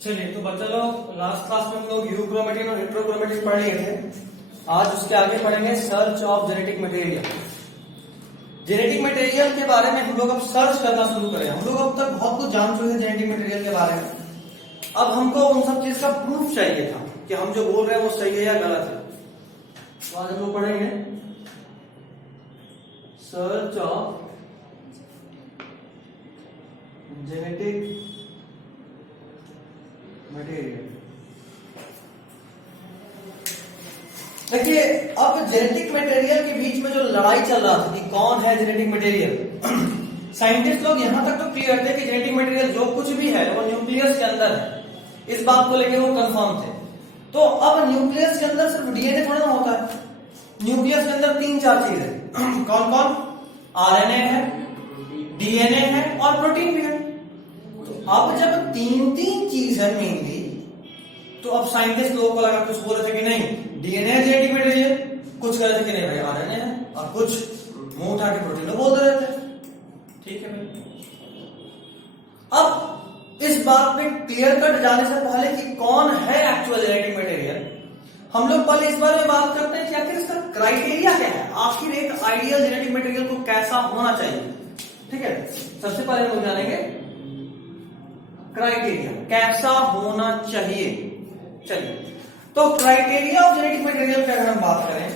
चलिए तो बच्चा लोग लास्ट क्लास में हम लोग यूक्रोमेटिन और हेट्रोक्रोमेटिन पढ़ लिए थे। आज उसके आगे पढ़ेंगे search of genetic material. Genetic material के बारे में हम लोग अब सर्च करना शुरू करें। हम लोग अब तक बहुत कुछ जान चुके हैं जेनेटिक मटेरियल के बारे में। अब हमको उन सब चीज का प्रूफ चाहिए था कि हम जो बोल रहे हैं वो सही है या गलत है। तो आज हम लोग पढ़ेंगे सर्च ऑफ जेनेटिक मटेरियल। देखिए, अब जेनेटिक मटेरियल के बीच में जो लड़ाई चल रहा था कि कौन है जेनेटिक मटेरियल, साइंटिस्ट लोग यहां तक तो क्लियर थे कि जेनेटिक मटेरियल जो कुछ भी है वो न्यूक्लियस के अंदर है। इस बात को लेकर वो कंफर्म थे। तो अब न्यूक्लियस के अंदर सिर्फ डीएनए थोड़ा ना होता है। न्यूक्लियस के अंदर 3-4 चीज है। कौन कौन? आरएनए है, डीएनए है और प्रोटीन भी है। अब जब 3 चीज है मेनली, तो अब साइंटिस्ट लोगों को लगा, कुछ बोल रहे थे कि नहीं डीएनए जेनेटिक मटेरियल, कुछ कह रहे थे कि नहीं भाई आरएनए है, और कुछ मुंह उठा के प्रोटीन बोल रहे थे। ठीक है भाई। अब इस बात पे क्लियर कट जाने से पहले कि कौन है एक्चुअल जेनेटिक मटेरियल, हम लोग पहले इस बारे में बात करते हैं कि आखिर इसका क्राइटेरिया क्या है। आखिर एक आइडियल जेनेटिक मटेरियल को कैसा होना चाहिए। ठीक है, सबसे पहले हम लोग जानेंगे क्राइटेरिया कैसा होना चाहिए। चलिए, तो क्राइटेरिया ऑफ जेनेटिक मटेरियल की अगर हम बात करें,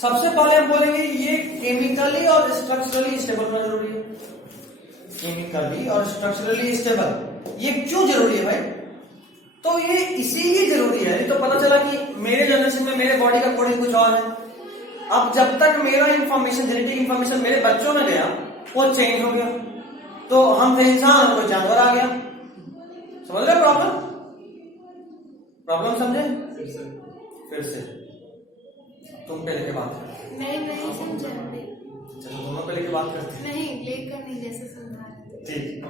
सबसे पहले हम बोलेंगे ये केमिकली और स्ट्रक्चरली स्टेबल होना जरूरी है। केमिकली और स्ट्रक्चरली स्टेबल ये क्यों जरूरी है भाई? तो ये इसीलिए जरूरी है। तो पता चला कि मेरे जनरेशन में मेरे बॉडी का कोडिंग कुछ और है। अब जब तक मेरा इंफॉर्मेशन, जेनेटिक इंफॉर्मेशन मेरे बच्चों में गया, वो चेंज हो गया। तो हम थे इंसान और कोई जानवर आ गया। समझ रहे प्रॉब्लम? प्रॉब्लम समझे? फिर से तुम पहले के बात करते। नहीं समझा। चलो दोनों पहले की बात करते हैं। नहीं लेकर नहीं, जैसे समझा रहे थे। ठीक।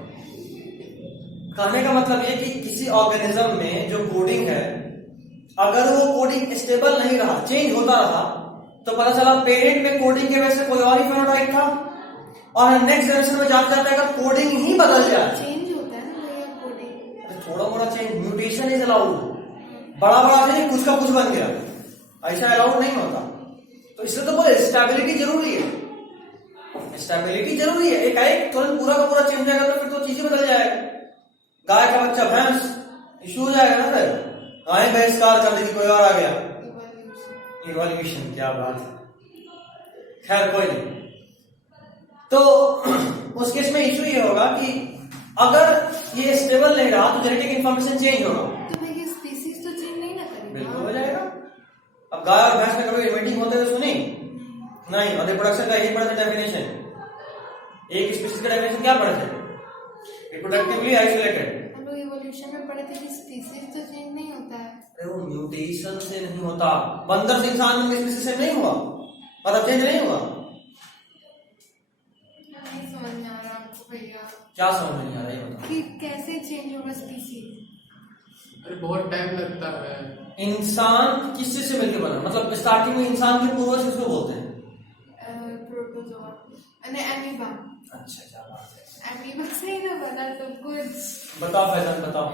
कहने का मतलब ये कि किसी ऑर्गेनिज्म में जो कोडिंग है, अगर वो कोडिंग स्टेबल नहीं रहा, चेंज होता रहा, तो पता चला पेरेंट में कोडिंग के वजह से कोई और ही फेनोटाइप था, और नेक्स्ट जनरेशन में जाते जाते अगर कोडिंग ही बदल जाए, चेंज होता है ना भैया कोडिंग। थोड़ा मोड़ा चेंज, म्यूटेशन इज अलाउड। बड़ा बड़ा चेंज कुछ का कुछ बन गया, ऐसा अलाउड नहीं होता। तो इसलिए तो बोले स्टेबिलिटी जरूरी है। स्टेबिलिटी जरूरी है। एक तुरंत पूरा का पूरा चेंज हो जाएगा तो फिर तो चीजें बदल जाएगा। गाय का बच्चा भैंस, इशू हो जाएगा ना। फिर गाय बहिष्कार कर देगी, कोई और आ गया। इवोल्यूशन, क्या बात है। खैर कोई नहीं। तो उस केस में इशू ये होगा कि अगर ये स्टेबल नहीं रहा तो जेनेटिक इंफॉर्मेशन चेंज होगा। तो भैया स्पीसीज तो चेंज नहीं ना करेगा। बिल्कुल हो जाएगा। अब गाय और भैंस में कभी इन्वेंटिंग होते हुए सुनी नहीं। और रिप्रोडक्शन का यही पढ़ा था डेफिनेशन। एक स्पीसीज का डेफिनेशन क्या पढ़ा था? Reproductively isolated. हम लोग इवोल्यूशन में पढ़े थे कि स्पीसीज तो चेंज नहीं होता है। अरे वो म्यूटेशन से नहीं होता। बंदर से इंसान में स्पीसीज से नहीं हुआ, मतलब चेंज नहीं हुआ। नहीं समझ में आ रहा आपको भैया। क्या समझ में नहीं आ रहा है बताओ? कि कैसे चेंज होगा स्पीसीज। अरे बहुत टाइम लगता है। इंसान किस चीज से मिलकर बना? मतलब स्टार्टिंग में इंसान के पूर्वज किसको बोलते हैं? प्रोटोजोआ यानी एमीबा। अच्छा, क्या बात है। एमीबा से ही ना बना सब कुछ। बताओ फैजल, बताओ।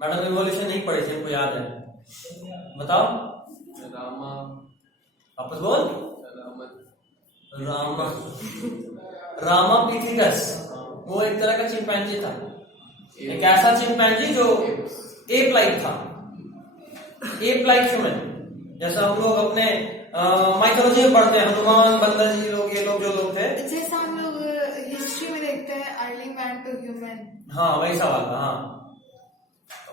मैडम इवोल्यूशन नहीं पढ़ी थी, हमको याद है। बताओ। रामा, वापस बोल। रामा रामापिथेकस, वो एक तरह का चिंपैंजी था। एक ऐसा चिंपैंजी जो एप लाइक था, एप लाइक ह्यूमन। जैसा हम लोग अपने माइथोलॉजी में पढ़ते हैं, हनुमान, बंदर जी लोग, ये लोग जो लोग थे, जैसा हम लोग हिस्ट्री में देखते हैं अर्ली मैन टू ह्यूमन। हाँ वैसा वाला। हाँ,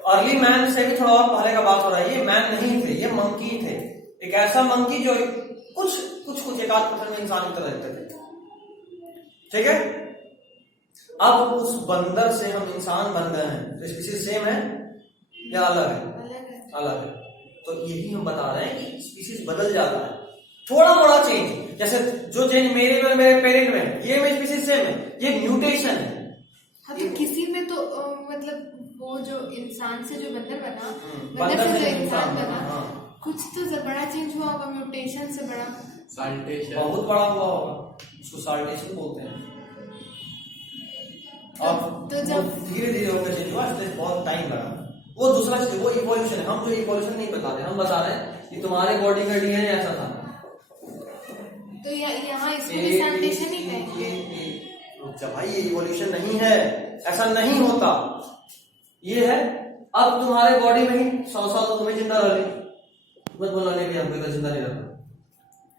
अर्ली मैन से भी थोड़ा और पहले का बात हो रहा है। ये मैन नहीं थे, ये मंकी थे। एक ऐसा मंकी जो कुछ एक आध पत्थर में इंसान की तरह दिखते थे। ठीक है। अब उस बंदर से हम इंसान बन गए हैं, तो स्पीसीज सेम है या अलग है? अलग है। तो यही हम बता रहे हैं कि स्पीसीज बदल जाता है, थोड़ा मोड़ा चेंज। जैसे जो चेंज मेरे में, मेरे पेरेंट में, ये में स्पीसीज सेम है, ये म्यूटेशन है। हाँ, तो किसी में तो मतलब वो जो इंसान से जो बंदर बना, बंदर से जो से इंसान बना, हाँ। कुछ तो बड़ा चेंज हुआ होगा, म्यूटेशन से बड़ा। साल्टेशन बहुत बड़ा हुआ होगा, उसको साल्टेशन बोलते हैं। और तो जब धीरे धीरे होकर चेंज हुआ, इसलिए बहुत टाइम लगा। वो दूसरा चीज, वो इवोल्यूशन है। हम तो इवोल्यूशन नहीं बता रहे, हम बता रहे हैं कि तुम्हारे बॉडी का डीएनए ऐसा था। तो यहाँ इसमें भी सैनिटेशन ही है। जब भाई ये इवोल्यूशन नहीं है, ऐसा नहीं होता। ये है अब तुम्हारे बॉडी में ही 100 साल तुम्हें जिंदा रह ली, मत बोला नहीं हमको इधर जिंदा नहीं रहता।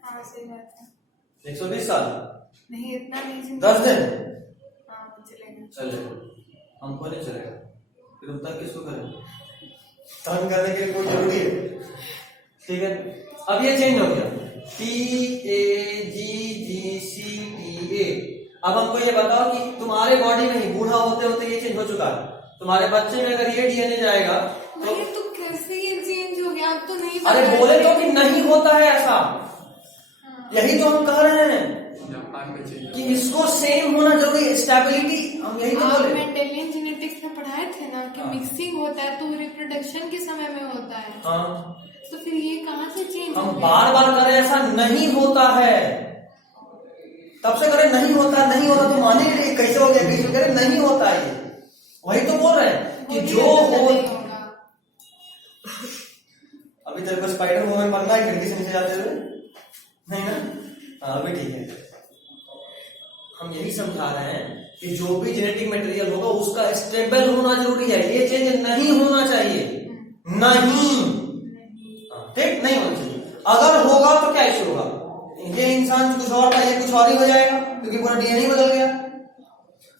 हाँ सही बात है। 120 साल नहीं, इतना नहीं, 10 दिन हाँ चलेगा। चलेगा, हमको नहीं चलेगा। फिर हम तंग किसको करें? तंग करने के लिए कोई जरूरी है? ठीक है, अब ये चेंज हो गया TAGGCTA। अब हमको ये बताओ कि तुम्हारे बॉडी में ही बूढ़ा होते होते ये चेंज हो चुका है। तुम्हारे बच्चे में अगर ये डीएनए जाएगा तो कैसे ये चेंज हो गया? अब तो नहीं। अरे बोले तो कि नहीं होता है ऐसा। यही तो हम कह रहे हैं जापान में चेंज कि इसको सेम होना जरूरी है, स्टेबिलिटी। हम यही तो बोले। मेंडेलियन जेनेटिक्स में पढ़ाए थे ना कि मिक्सिंग होता है तो रिप्रोडक्शन के समय में होता है। हाँ, तो फिर ये कहाँ से चेंज हम हो गया? बार बार करें ऐसा नहीं होता है, तब से करें नहीं होता, नहीं होता तो माने नहीं, कैसे हो गया, कैसे करें नहीं होता है। वही तो बोल रहे हैं कि जो हो। अभी तेरे को स्पाइडर मूव में पढ़ना है खिड़की से नीचे जाते हुए, नहीं ना? हाँ अभी ठीक है। हम यही समझा रहे हैं कि जो भी जेनेटिक मटेरियल होगा उसका स्टेबल होना जरूरी है। ये चेंज नहीं होना चाहिए, नहीं, ठीक नहीं होना चाहिए। अगर होगा तो क्या इश्यू होगा? ये इंसान कुछ और था, ये कुछ और ही हो जाएगा क्योंकि पूरा डीएनए बदल गया।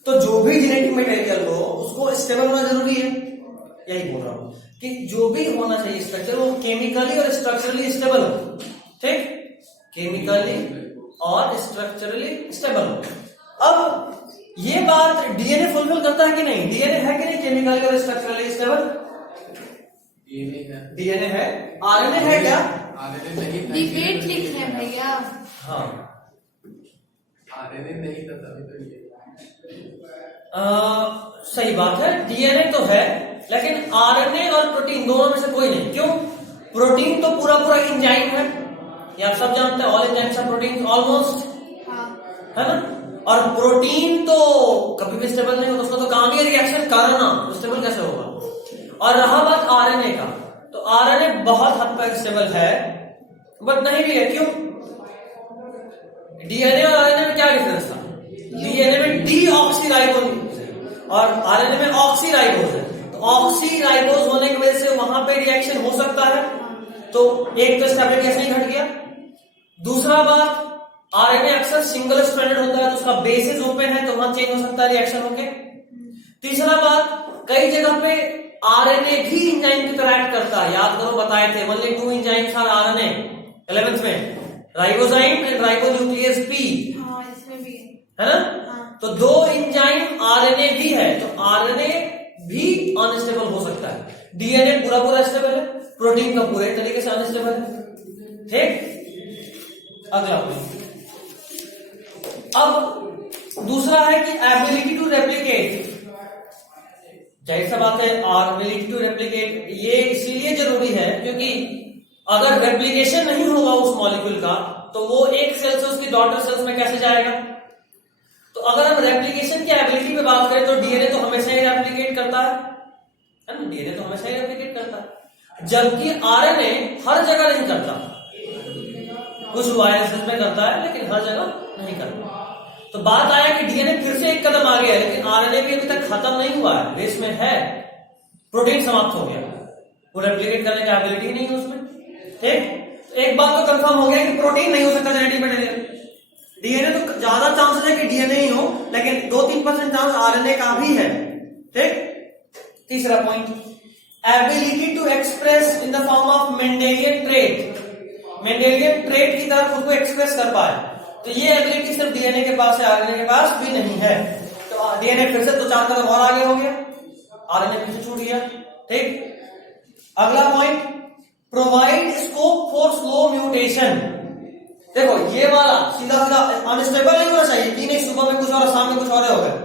तो जो भी जेनेटिक मटेरियल हो उसको स्टेबल होना जरूरी है। यही बोल रहा हूं कि जो भी होना चाहिए स्ट्रक्चर, वो केमिकली और स्ट्रक्चरली स्टेबल हो। ठीक, केमिकली और स्ट्रक्चरली स्टेबल हो। अब ये बात डीएनए फुलफिल करता है कि नहीं? डीएनए है कि नहीं केमिकली और स्ट्रक्चरली स्टेबल? डीएनए है। आरएनए है क्या? आरएनए नहीं था। डिबेट लिखे हैं भैया। हाँ, आरएनए नहीं था तभी तो ये सही बात है। डीएनए तो है लेकिन आरएनए और प्रोटीन दोनों में से कोई नहीं। क्यों? प्रोटीन तो पूरा पूरा एंजाइम है, ये आप सब जानते हैं। All enzymes are protein almost, है ना? और प्रोटीन तो कभी भी स्टेबल नहीं होता, उसका तो काम ही रिएक्शन करना, तो स्टेबल कैसे होगा? और रहा बात आरएनए का, तो आरएनए बहुत हद तक स्टेबल है बट नहीं भी है। क्यों? डीएनए और आरएनए में क्या डिफरेंस था? डीएनए में डीऑक्सीराइबोज और आरएनए में ऑक्सीराइबोज है। तो ऑक्सीराइबोज होने की वजह से वहां पे रिएक्शन हो सकता है, तो एक तो स्टेबिलिटी ऐसे ही घट गया। दूसरा बात, आरएनए अक्सर सिंगल स्ट्रैंडेड होता है तो उसका बेसिस ओपन है, तो वहां चेंज हो सकता है रिएक्शन होके। तीसरा बात, कई जगह पे आरएनए भी एंजाइम की तरह एक्ट करता है। याद करो, बताए थे only 2 enzymes are RNA 11th में, राइबोजाइम एंड राइबोन्यूक्लियस पी। हाँ इसमें भी है ना? हाँ। तो 2 एंजाइम आरएनए भी है, तो आरएनए भी अनस्टेबल हो सकता है। डीएनए पूरा पूरा स्टेबल है, प्रोटीन का पूरे तरीके से अनस्टेबल है। ठीक, अगला पॉइंट। अब दूसरा है कि एबिलिटी टू रेप्लिकेट। जाहिर सा बात है, एबिलिटी टू रेप्लिकेट ये इसीलिए जरूरी है क्योंकि अगर रेप्लिकेशन नहीं होगा उस मॉलिक्यूल का तो वो एक सेल से उसकी डॉटर सेल्स में कैसे जाएगा? तो अगर हम रेप्लिकेशन की एबिलिटी पे बात करें तो डीएनए तो हमेशा ही रेप्लिकेट करता है ना? डीएनए तो हमेशा ही रेप्लिकेट करता है, जबकि आरएनए हर जगह नहीं करता। कुछ वायरसेस में करता है लेकिन हर जगह नहीं करता। तो बात आया कि डीएनए फिर से एक कदम आगे है, लेकिन आरएनए भी अभी तक खत्म नहीं हुआ है, रेस में है। प्रोटीन समाप्त हो गया, वो रेप्लिकेट करने की एबिलिटी नहीं है उसमें। ठीक, एक बात तो कंफर्म हो गया कि प्रोटीन नहीं हो सकता जेनेटिक मटेरियल। डीएनए तो ज्यादा चांसेस है कि डीएनए ही हो, लेकिन 2-3% चांस आरएनए का भी है। ठीक, तीसरा point, ability to express in the form of Mendelian trait. Mendelian trait की तरह खुद को एक्सप्रेस कर पाए, तो ये एबिलिटी सिर्फ डीएनए के पास है, आरएनए के पास भी नहीं है। तो डीएनए फिर से 2-4 कदम और आगे हो गया, आरएनए पीछे छूट गया। ठीक, अगला point, provide scope for slow mutation. देखो ये वाला सीधा सीधा अनस्टेबल नहीं होना चाहिए कि नहीं सुबह में कुछ और शाम में कुछ और हो गया।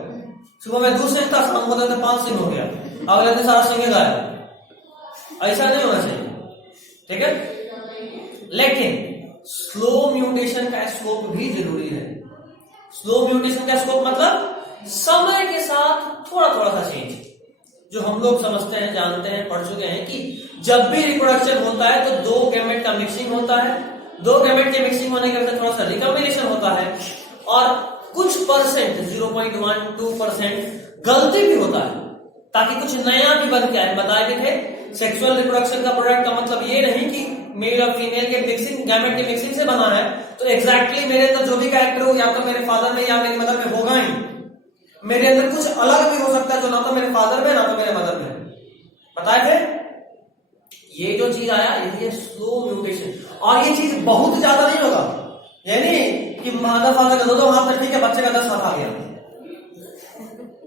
सुबह में 2 सिंह था, शाम को 5 सिंह हो गया, अगले दिन सारा सिंह गायब। ऐसा नहीं होना चाहिए। ठीक है, लेकिन स्लो म्यूटेशन का स्कोप भी जरूरी है। स्लो म्यूटेशन का स्कोप मतलब समय के साथ थोड़ा थोड़ा सा चेंज, जो हम लोग समझते हैं, जानते हैं, पढ़ चुके हैं कि जब भी रिप्रोडक्शन होता है तो दो गैमेट का मिक्सिंग होता है, दो गैमेट के मिक्सिंग होने के बाद थोड़ा सा रिकॉम्बिनेशन होता है और कुछ परसेंट 0.12% गलती भी होता है ताकि कुछ नया भी बन के आए। बताए भी थे सेक्सुअल रिप्रोडक्शन का प्रोडक्ट का मतलब ये नहीं कि मेल और फीमेल के मिक्सिंग, गैमेट के मिक्सिंग से बना है तो एग्जैक्टली मेरे अंदर जो भी कैरेक्टर हो या तो मेरे फादर में या मेरी मदर में होगा ही, मेरे अंदर कुछ अलग भी हो सकता है जो ना तो मेरे फादर में ना तो मेरे मदर में। बताए थे ये जो चीज आया यही है स्लो म्यूटेशन, और ये चीज बहुत ज्यादा नहीं होगा, यानी कि मदर फादर का दो हाथ तक ठीक है, बच्चे का 10 हाथ आ गया,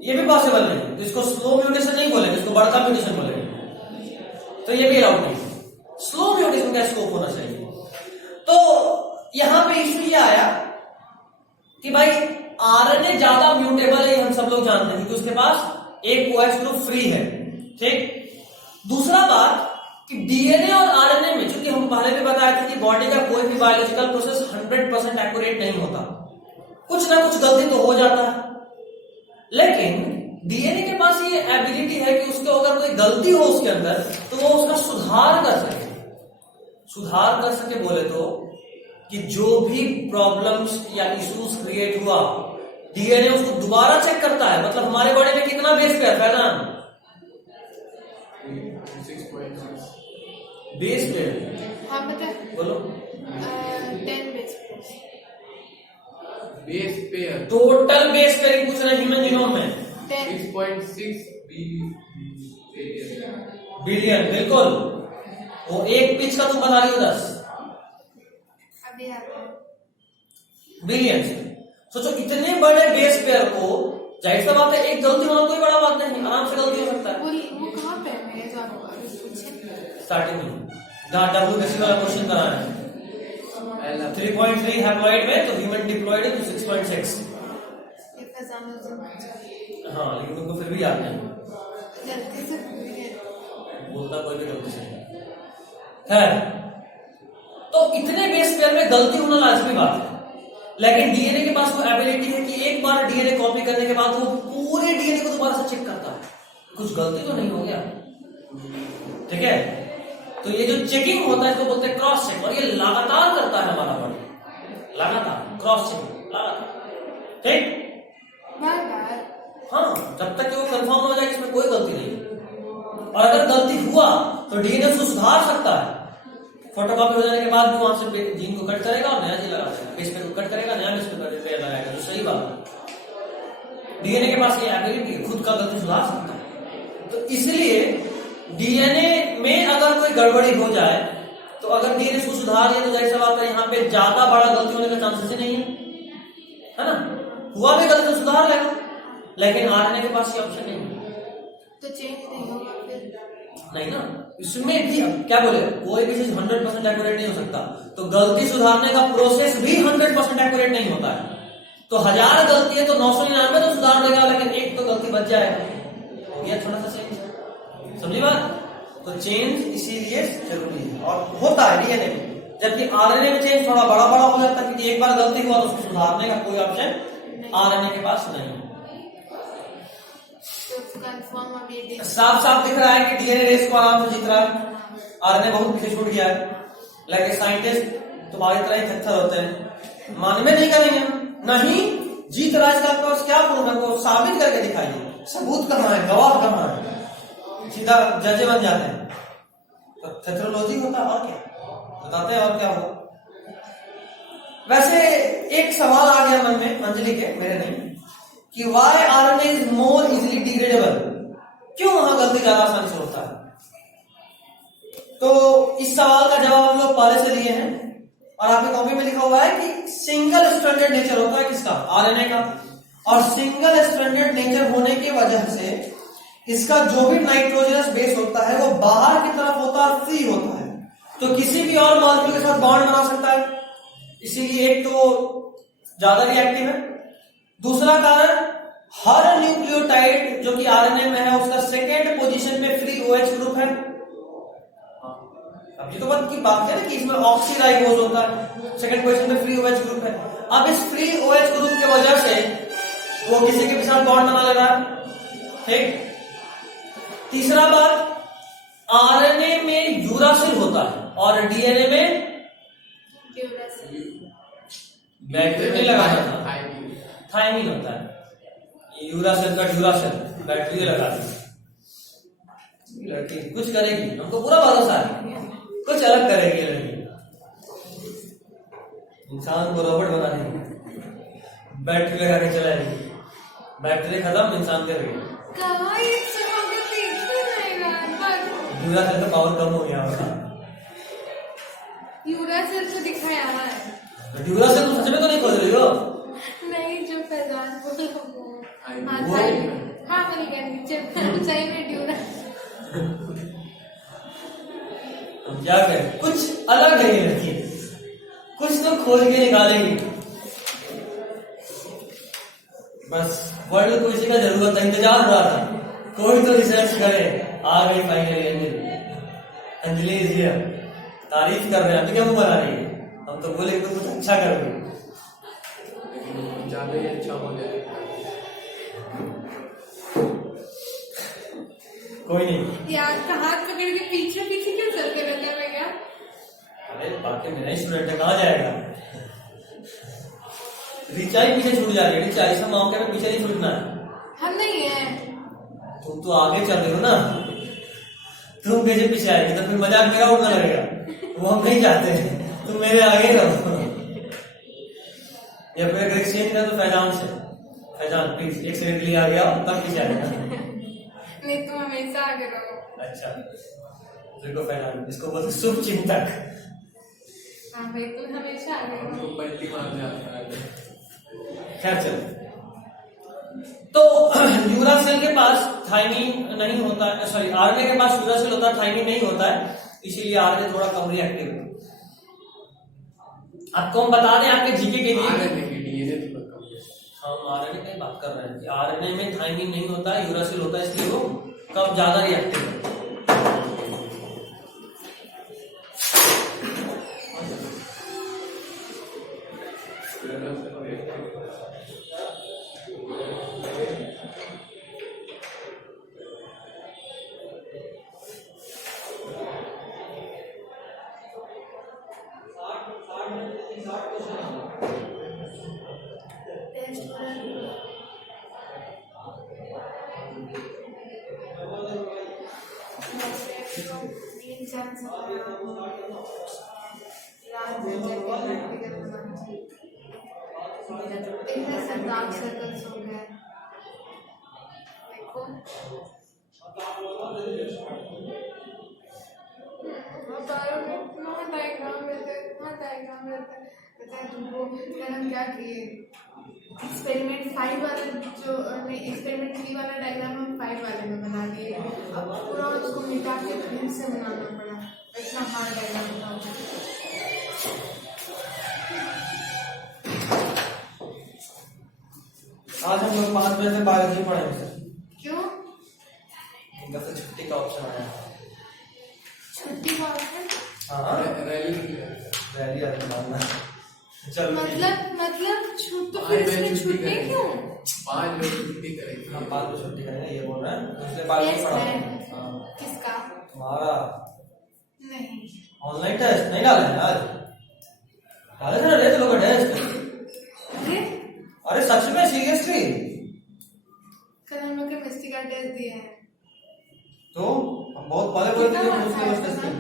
ये भी पॉसिबल नहीं। तो इसको स्लो म्यूटेशन नहीं बोलेंगे, इसको बड़का म्यूटेशन बोलेंगे, तो ये भी अलाउड नहीं। स्लो म्यूटेशन का स्कोप होना चाहिए। तो यहां पे इशू ये आया कि भाई आरएनए ज्यादा म्यूटेबल है, हम सब लोग जानते हैं कि उसके पास एक OH ग्रुप फ्री है, ठीक। दूसरा बात कि डीएनए और आरएनए में, चूंकि हम पहले भी बताए थे कि बॉडी का कोई भी बायोलॉजिकल प्रोसेस 100% एक्यूरेट नहीं होता, कुछ ना कुछ गलती तो हो जाता है, लेकिन डीएनए के पास ये एबिलिटी है कि उसको अगर कोई गलती हो उसके अंदर तो वो उसका सुधार कर सके। सुधार कर सके बोले तो कि जो भी प्रॉब्लम्स या इश्यूज क्रिएट हुआ डीएनए उसको दोबारा चेक करता है। मतलब हमारे बॉडी में कितना base pair Faizan? 6.6 base pair, हाँ बता, बोलो 10 base base pair total base pair पूछ रहे ह्यूमन जीनोम में 6.6 बिलियन, बिल्कुल। वो एक पिच का तुम बता रही हो 10 अभी आता है बिलियन। सोचो इतने बड़े बेस पेयर को, जाहिर सा बात है एक गलती होना कोई बड़ा बात नहीं, आराम से गलती हो सकता है। वो कहाँ पे है? मैं जो आपको अभी पूछे स्टार्टिंग में जहां WBC वाला क्वेश्चन कराना है 3.3 हैप्लॉइड में, तो ह्यूमन डिप्लॉइड है तो 6.6। ये फैजान उस हाँ लेकिन तुमको फिर भी याद नहीं, गलती से भूल गए। बोलता कोई भी गलती से है। तो इतने बेस पेयर में गलती होना लाजमी बात है, लेकिन डीएनए के पास वो एबिलिटी है कि एक बार डीएनए कॉपी करने के बाद वो पूरे डीएनए को दोबारा से चेक करता है, कुछ गलती तो नहीं हो गया, ठीक है। तो ये जो चेकिंग होता है इसको बोलते हैं क्रॉस चेक, और ये लगातार करता है हमारा बॉडी, लगातार क्रॉस चेक लगातार, ठीक। बार बार हाँ, जब तक कि वो कंफर्म हो जाए कि इसमें कोई गलती नहीं, और अगर गलती हुआ तो डीएनए उसको सुधार सकता है। फोटोकॉपी हो जाने के बाद भी वहां से जीन को कट करेगा और नया जीन लगा देगा, बेस पेयर को कट करेगा, नया बेस पेयर लगाएगा, तो सही बात है। डीएनए के पास ये एबिलिटी है, खुद का गलती सुधार सकता है। तो इसलिए डीएनए में अगर कोई गड़बड़ी हो जाए तो अगर डीएनए को सुधार लिया तो जाहिर सी बात है यहाँ पे ज्यादा बड़ा गलती होने का चांसेस ही नहीं है ना। हुआ भी गलती सुधार लेगा, लेकिन आरएनए के पास ये ऑप्शन नहीं है, तो चेंज नहीं होगा फिर नहीं ना। इसमें भी क्या बोले, कोई भी चीज 100% एक्यूरेट नहीं हो सकता, तो गलती सुधारने का प्रोसेस भी 100% एक्यूरेट नहीं होता है। तो 1000 गलती है तो 999 तो सुधार देगा, लेकिन एक तो गलती बच जाएगा, हो गया थोड़ा सा चेंज, समझी बात। तो चेंज इसीलिए जरूरी है और होता है डीएनए में, जबकि आरएनए में चेंज थोड़ा बड़ा बड़ा हो जाता है क्योंकि एक बार गलती हुआ तो उसको सुधारने का कोई ऑप्शन आरएनए के पास नहीं है। कंफर्म अभी साफ साफ दिख रहा है कि डीएनए रेस को आराम से जीत रहा है, आरएनए बहुत पीछे छूट गया है। लेकिन साइंटिस्ट तुम्हारी तरह ही थत्थर होते हैं, मान में नहीं करेंगे, नहीं जीत रहा है इसका आपको क्या प्रूफ है, वो साबित करके दिखाइए, सबूत कहाँ है, गवाह कहाँ है, सीधा जज बन जाते हैं। तो थेथरोलॉजी होता है और क्या बताते हैं और क्या हो। वैसे एक सवाल आ गया मन में अंजलि के, मेरे नहीं, कि why RNA is more easily degradable, क्यों वहां गलती ज्यादा आसानी से होता है। तो इस सवाल का जवाब हम लोग पहले से लिए हैं और आपकी कॉपी में लिखा हुआ है कि सिंगल स्ट्रैंडेड नेचर होता है किसका, आरएनए का, और सिंगल स्ट्रैंडेड नेचर होने की वजह से इसका जो भी नाइट्रोजनस बेस होता है वो बाहर की तरफ होता है, फ्री होता है, तो किसी भी और मॉलिक्यूल के साथ बॉन्ड बना सकता है, इसीलिए एक तो ज्यादा रिएक्टिव है। दूसरा कारण, हर न्यूक्लियोटाइड जो कि आरएनए में है उसका सेकेंड पोजीशन पे फ्री OH ग्रुप है। अब ये तो बात की बात है ना कि इसमें ऑक्सीराइबोज होता है, सेकेंड पोजीशन पे फ्री OH ग्रुप है। अब इस फ्री OH ग्रुप की वजह से वो किसी के साथ बॉन्ड बना ले रहा है, ठीक। तीसरा बात, आरएनए में यूरासिल होता है और डीएनए में बैटरी नहीं लगाना था, थायमिन होता है। यूरासिल का ड्यूरासिल बैटरी लगा दी लड़की, कुछ करेगी, हमको पूरा भरोसा है, कुछ अलग करेगी लड़की। इंसान को रोबोट बना देगी, बैटरी लगा के चलाएगी, बैटरी खत्म, इंसान कर गई। ड्यूरासेल का पावर कम हो गया होगा। यूरासेल तो दिखाया है। ड्यूरासेल तुम सच में तो नहीं खोज रही हो? नहीं, जो फैजान बोला वो। वो हाँ बोली क्या नीचे सही में ड्यूरा। हम क्या करें, कुछ अलग है ये लड़की, कुछ तो खोज के निकालेगी। बस वर्ल्ड को इसी का जरूरत था, इंतजार हो रहा था कोई तो रिसर्च करे। आ गई finally Anjali, Anjali is here. तारीफ कर रहे हैं, अभी क्या मुंह बना रही है, हम तो बोले तो कुछ अच्छा कर रही है, लेकिन ज्यादा ही अच्छा हो जाए। कोई नहीं यार हाथ पकड़ के पीछे पीछे क्यों चलते रहते हैं मैं क्या? अरे बाकी मेरा ही स्टूडेंट है, कहाँ जाएगा। रिचा ही पीछे छूट जा रही है, रिचा ऐसा मौके में पीछे नहीं छूटना है। हम नहीं है, तुम तो आगे चल रहे हो ना, तुम कैसे पीछे आएगी, तो फिर मजाक मेरा उड़ना लगेगा, वो हम नहीं चाहते, तुम मेरे आगे रहो। या फिर अगर एक्सचेंज है तो फैजान से, फैजान प्लीज एक सेकंड के लिए आ गया, तब पीछे आएगा। नहीं तुम हमेशा आगे रहो। अच्छा देखो फैजान, इसको बोलते शुभ चिंतक। हाँ भाई तुम हमेशा आगे रहो। हमको पलटी मार जाता है। खैर चलो, तो यूरासेल के पास थायमिन नहीं होता है, सॉरी आरएनए के पास यूरासेल होता है, थायमिन नहीं होता है, इसीलिए आरएनए थोड़ा कम रिएक्टिव है। आपको हम बता दें आपके जीके के लिए, हम आरएनए की बात कर रहे हैं कि आरएनए में थायमिन नहीं होता है, यूरासिल होता है, इसलिए वो कम ज्यादा रिएक्टिव है। डार्क सर्कल्स हो गए, देखो तुमको फिर हम क्या किए, एक्सपेरिमेंट 5 वाला जो एक्सपेरिमेंट 3 वाला डायग्राम हम 5 वाले में बना दिए, अब पूरा उसको मिटा के फिर से बनाना पड़ा, इतना हार्ड डायग्राम था। आज हम लोग 5 बजे से बायोलॉजी पढ़ेंगे सर। क्यों? इनका तो छुट्टी का ऑप्शन आया है। छुट्टी का ऑप्शन? हाँ रैली रैली आने वाला है। चलो मतलब छुट्टी, फिर इसमें छुट्टी क्यों? 5 लोग छुट्टी करेंगे, हम 5 बजे छुट्टी करेंगे, ये बोल रहे हैं, दूसरे बायोलॉजी पढ़ा। किसका? तुम्हारा नहीं, ऑनलाइन टेस्ट नहीं डाले हैं आज, डाले थे ना रेत लोग टेस्ट। अरे सच में सीरियसली, कल हम लोग केमिस्ट्री का टेस्ट दिए हैं, तो हम बहुत पहले बोलते थे कि उसके बस टेस्ट हम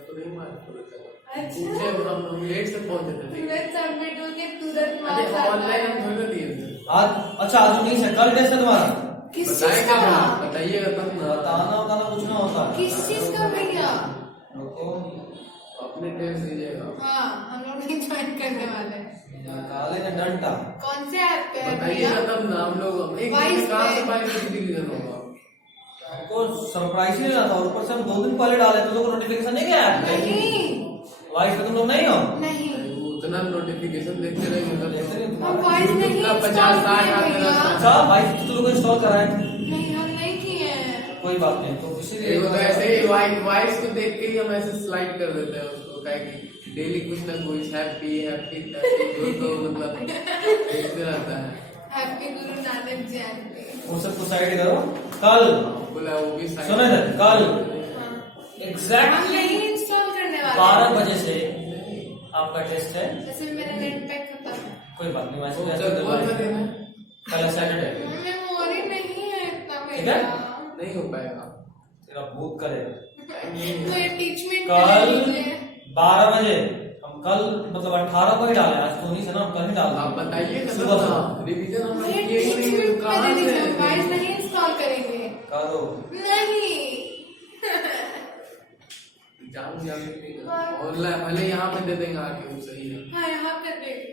तो नहीं मार अच्छा हम लेट से पहुंचे थे। तुरंत सबमिट हो के तुरंत अरे मार्क्स ऑनलाइन हम थोड़ा दिए थे आज। अच्छा आज नहीं से कल टेस्ट है तुम्हारा, किस चीज बताएगा का? ना, बताइएगा तब ना। बताना होता ना पूछना होता। किस चीज का भैया? रुको अपने टेस्ट दीजिएगा, हाँ हम लोग नहीं ज्वाइन करने वाले हैं। निकाले ना डंडा, कौन से ऐप पे है भैया? बताइएगा तब ना, हम लोग एक Wise दिन कहाँ से पे। 5 डिवीजन होगा। हमको सरप्राइज ही लेना था, और ऊपर से हम 2 दिन पहले डाले तो लोगों को नोटिफिकेशन नहीं गया ऐप पे। नहीं वाइस पे तुम लोग नहीं हो, नहीं वो उतना नोटिफिकेशन देखते रहेंगे देखते नहीं हम तुम्हारा। वॉइस नहीं का install 50-60 किए आते भैया। अच्छा वाइस तो लोग इंस्टॉल कराए थे, नहीं हम नहीं किए हैं। कोई बात नहीं, तो इसीलिए तो ऐसे ही वॉइस को देख के ही हम ऐसे स्लाइड कर देते हैं उसको, क्या कि डेली कुछ ना कुछ हैप्पी हैप्पी तो मतलब देखते रहता है। हैप्पी गुरु नानक जयंती। वो सब को साइड करो। कल बोला वो भी साइड। सुनो इधर, कल हाँ। हम एग्जैक्टली नहीं इंस्टॉल करने वाले 12 बजे से आपका टेस्ट है। जैसे मेरा नेट पैक खत्म है। कोई बात नहीं, वैसे वो वैसे कल तो बोल रहे थे। कल सैटरडे मेमोरी नहीं है इतना ठीक है? मेरा। नहीं हो पाएगा। तेरा भूत करेगा। कोई टीचमेंट कल 12 बजे हम कल मतलब 18 को ही डाले, आज तो नहीं से ना, हम कल ही डाल आप बताइए ना सुबह ना, सुबह रिवीजन हम लोग ये किए ही नहीं, टीचमेंट तो कहाँ मेरे से? डिवाइस नहीं इंस्टॉल करेंगे। करो। नहीं ऑनलाइन भले यहाँ पे दे देंगे आके, वो सही है। हाँ यहाँ कर देंगे।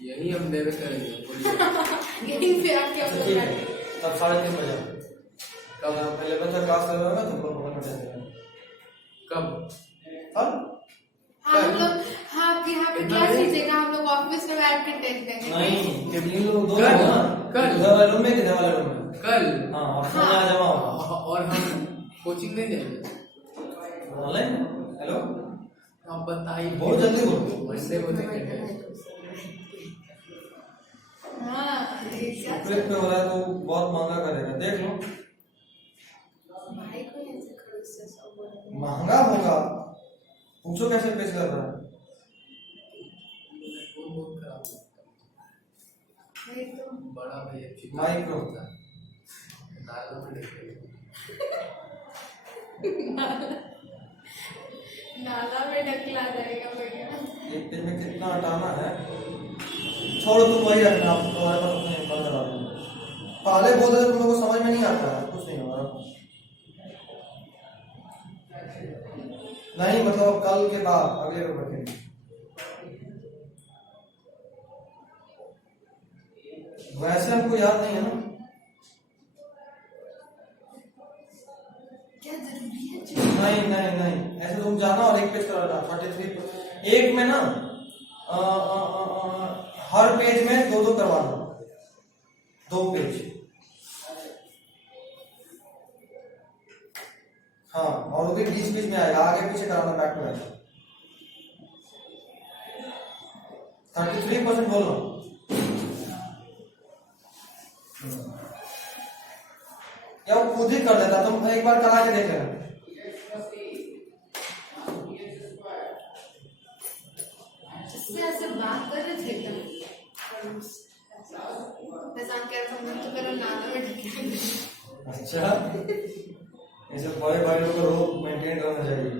यही हम देवे करेंगे। यहीं पे आके हम लोग ठीक है, करेंगे। तब 3:30 बजे कल पहले बता क्लास कर रहा है, तुमको फोन कर देंगे। कब? कल हाँ हम लोग, हाँ कि यहाँ पे क्या कीजिएगा, हम लोग ऑफिस में बैठ के टेस्ट देंगे। नहीं, कितनी लोग दो कल, लोग ना, कल। इधर वाले रूम में किधर वाले रूम में। कल। हाँ, और फोन यहाँ जमा होगा। और हम कोचिंग नहीं जाएंगे। ऑनलाइन। हेलो, आप बताइए। बहुत जल्दी बोलो। मंडे को देखेंगे। हाँ ये क्या ट्रिप पे हो रहा है तो बहुत महंगा करेगा, देख लो। भाई को ऐसे खड़ूस से सब बोल रहे हैं। महंगा होगा, पूछो कैसे पेश कर रहा है। बहुत खराब होता वही तो। है। बड़ा भैया चिकन माइक्रो। होता है। दाल में देखेंगे। नाला में ढकला जाएगा भैया। एक पेज में कितना हटाना है, छोड़ो तुम वही रखना, आप तुम्हारे पास अपने बंद करा देंगे। पहले बोल रहे तुम लोगों को समझ में नहीं आता है, कुछ नहीं होगा। नहीं मतलब कल के बाद अगले पेपर के लिए। वैसे हमको याद नहीं है ना। क्या जरूरी है? नहीं नहीं नहीं, ऐसे तुम जाना और एक पेज कराना 33 एक में ना, हर पेज में दो दो करवाना, 2 पेज। हाँ, और वो भी 20 में आएगा, आगे पीछे कराना बैक टू बैक। 33% बोलो। या वो खुद ही कर देता, तुम एक बार करा के देख लेना। इससे ऐसे बात कर रहे थे क्या? पहचान कर समझ तो करो नाला में ढकेलेंगे। अच्छा, ऐसे बड़े भाई लोग को रोक मेंटेन करना चाहिए।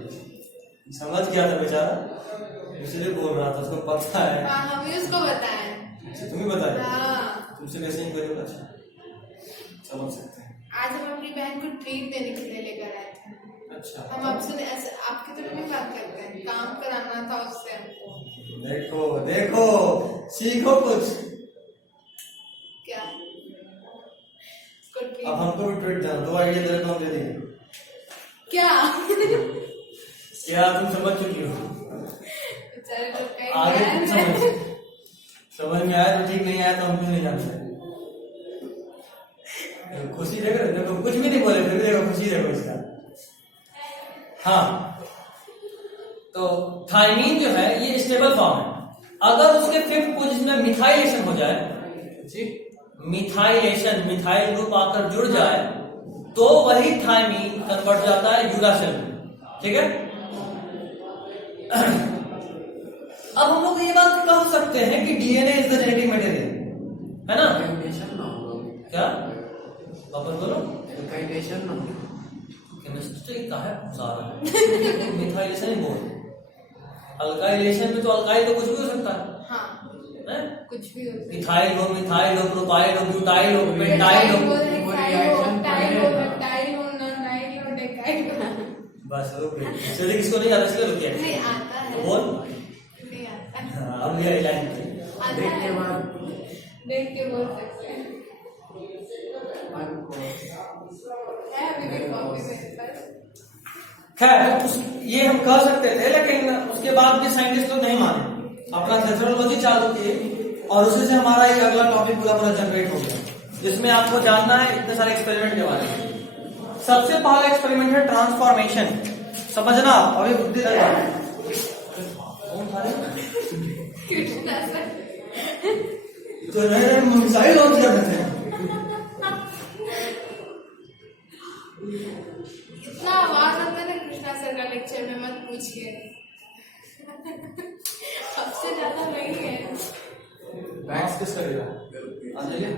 समझ गया था बेचारा, इसलिए बोल रहा था, उसको पता है। हाँ हम ही उसको बताएं। अच्छा, तुम ही बताया, हाँ तुमसे कैसे नहीं कोई बोला। अच्छा, समझ सकते हैं। आज हम अपनी बहन को ट्रीट देने के लिए लेकर आए थे। अच्छा, हम आपसे ऐसे आपकी तरह नहीं बात करते हैं, काम कराना था उससे हमको। देखो देखो, सीखो कुछ। क्या उसको अब ट्रीट हमको भी ट्रीट देना, 2 आइडिया तेरे को हम दे देंगे। क्या क्या तुम समझ चुकी हो? बेचारे लोग कहीं आगे गए तुम हैं। समझ में आया तो ठीक, नहीं आया तो हम भी नहीं जानते। खुशी देखो, देखो कुछ भी नहीं बोले, फिर भी देखो खुशी देखो इसका। हाँ, तो थाइमीन जो है ये स्टेबल फॉर्म है। अगर उसके 5th पोजीशन में मिथाइलेशन हो जाए, जी। मिथाइलेशन, मिथाइल ग्रुप आकर जुड़ जाए, तो वही थाइमीन कन्वर्ट जाता है यूरासिल में। ठीक है। अब हम लोग ये बात कह सकते हैं कि DNA is the genetic material, है ना? Alkylation ना होगा। क्या वापस बोलो। Alkylation ना होगा। केमिस्ट्री का है सारा, मिथाइलेशन ही बोल। अल्काइलेशन में तो अल्काइल तो कुछ भी हो सकता है, हाँ हैं? कुछ भी हो सकता है। इथाइल हो, मिथाइल हो, प्रोपाइल हो, ब्यूटाइल हो, पेंटाइल हो। बस रुक गई, इसलिए किसको नहीं आता, इसलिए रुक गया। नहीं आता है। तो बोल। नहीं आता है। हाँ, अब ये लाइन पे। आता देख के है। बाद देख के बोल सकते हैं। आपको है अभी भी कॉपी मेरे पास। खैर ये हम कह सकते थे, लेकिन उसके बाद भी साइंटिस्ट लोग नहीं माने, अपना थेसरोलॉजी चालू किए, और उसी से हमारा ये अगला टॉपिक पूरा जनरेट हो गया, जिसमें आपको जानना है इतने सारे एक्सपेरिमेंट के बारे में। सबसे पहला एक्सपेरिमेंट है ट्रांसफॉर्मेशन। समझना, अभी बुद्धि लगा। कृष्णा सर तो नए नए मिसाइल लॉन्च कर देते हैं। इतना आवाज आता है ना कृष्णा सर का लेक्चर में, मत पूछिए। सबसे ज्यादा वही है। मास्क किसका गिरा? अंजलि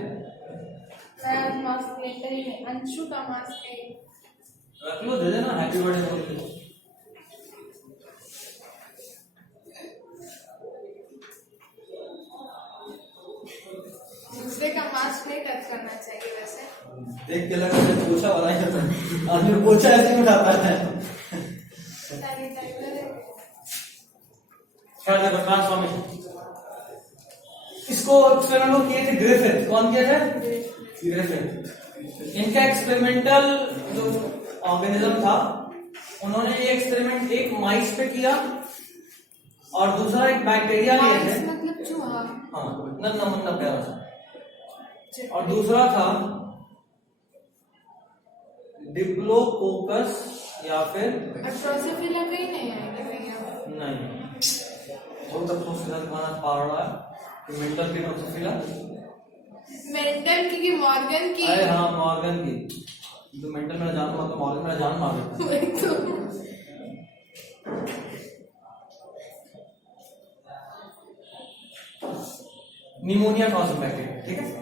मैं आज मास्क लेकर ही नहीं, अंशु का मास्क है। रख लो, दे देना हैप्पी बर्थडे बोल के। दूसरे का मास्क नहीं टच करना चाहिए वैसे। देख के लगा मुझे पोछा वाला ही होता है। आदमी पोछा ऐसे ही उठाता है। सैनिटाइजर है। क्या देखो ट्रांसफॉर्मेशन, इसको एक्सपेरिमेंट किए थे ग्रिफिथ। कौन किया था? ग्रिफिथ। इनका एक्सपेरिमेंटल जो ऑर्गेनिज्म था, उन्होंने ये एक्सपेरिमेंट एक माइस पे किया और दूसरा एक बैक्टीरिया लिए थे। मतलब चूहा। हाँ, नन्ना मुन्ना प्यारा सा। और दूसरा था डिप्लोकोकस या फिर ड्रोसोफिला का ही नहीं है भैया। नहीं, वो तब तो उसके साथ खाना पा रहा है कि मेंटल की ड्रोसोफिला। मेंटल की मॉर्गन की। अरे हाँ, मॉर्गन की। तो मेंटल मेरा जान मार, तो मॉर्गन मेरा जान मार देता। वही तो। निमोनिया कॉजिंग बैक्टीरिया, ठीक है।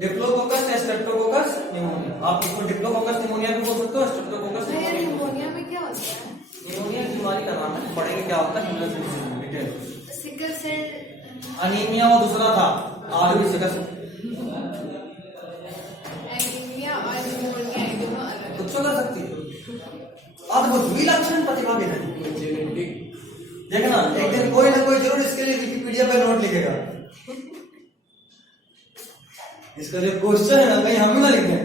डिप्लोकोकस या स्ट्रेप्टोकोकस निमोनिया। आप इसको डिप्लोकोकस निमोनिया भी बोल सकते हो, स्ट्रेप्टोकोकस भैया निमोनिया। निमोनिया में क्या होता है? निमोनिया बीमारी का नाम है, पढ़ेंगे क्या होता है डिटेल। सिकल सेल अनीमिया और दूसरा था आरबी सिकल। एनीमिया और निमोनिया ये दोनों अलग कुछ कर सकती है। आप देखो द्वि लक्षण प्रतिभा भी है। जेनेटिक। देखना, एक दिन कोई ना कोई जरूर इसके लिए विकिपीडिया पे नोट लिखेगा। इसका जो क्वेश्चन है ना, कहीं हम ही ना लिख दें।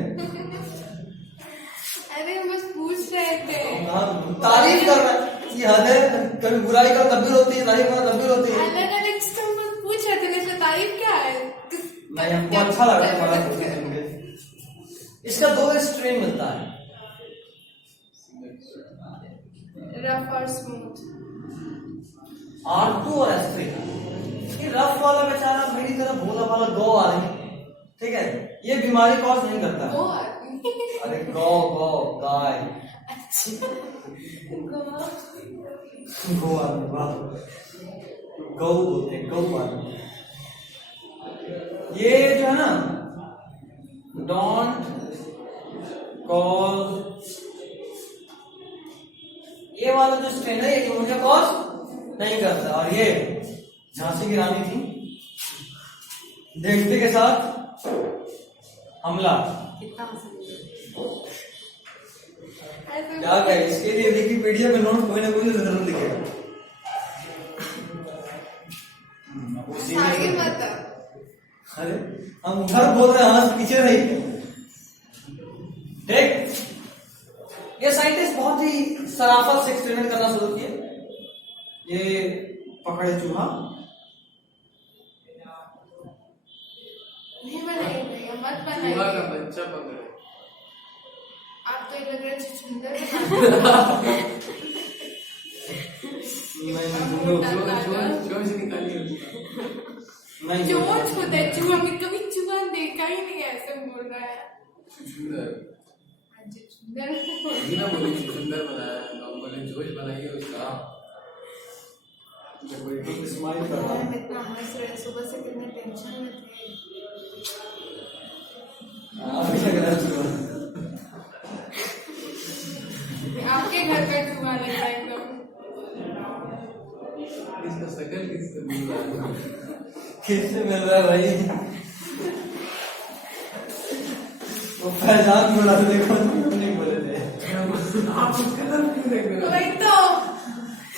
अरे हम बस पूछ रहे थे। तारीफ कर रहा है कि हद है, कभी बुराई का तब भी होती है, तारीफ का तब भी होती है। अलग अलग हम बस पूछ रहे थे, इसमें तारीफ क्या है? नहीं, हमको अच्छा लग रहा है हमारा क्वेश्चन सुन के। इसका दो स्ट्रेन मिलता है, रफ और स्मूथ। R2 और S3। ये रफ वाला बेचारा मेरी तरह भोला भाला गौ आदमी, ठीक है, ये बीमारी कॉज नहीं करता है। वो आदमी। अरे गौ गौ गाय अच्छा। गौ आदमी, वाह, गौ बोलते हैं, गौ आदमी। ये जो है ना, डोंट कॉल, ये वाला जो स्ट्रेन है, ये निमोनिया कॉज नहीं करता। और ये झांसी की रानी थी, देखते के साथ हमला। क्या कहे, इसके लिए विकिपीडिया में नोट कोई ना कोई जरूर लिखेगा। आगे मत। अरे हम उधर बोल रहे हैं, हाथ पीछे रही। ठीक, ये साइंटिस्ट बहुत ही शराफत से एक्सपेरिमेंट करना शुरू किए। ये पकड़े चूहा, नहीं बनाइए भैया, मत चूहा का बनाइए। बच्चा पकड़े। आप तो ये लग रहा है छुछुंदर। चोंच निकाली उसका। नहीं चोंच होता है चूहा में, कभी चूहा देखा ही नहीं ऐसे बोल रहा है। सुंदर। छुछुंदर। बिना बोले सुंदर बनाया, हम बोले चोंच बनाइए उसका। स्माइल कर रहा हम है। इतना हंस रहे, सुबह से कितने टेंशन में थे। अभी लग रहा है चूहा। आपके घर का चूहा लग रहा है एकदम। इसका शकल किससे मिल रहा है? किससे मिल रहा है भाई? वो फैजान बोला था, देखो नहीं बोले थे। आप उसका नाम क्यों देख रहे हो? वही तो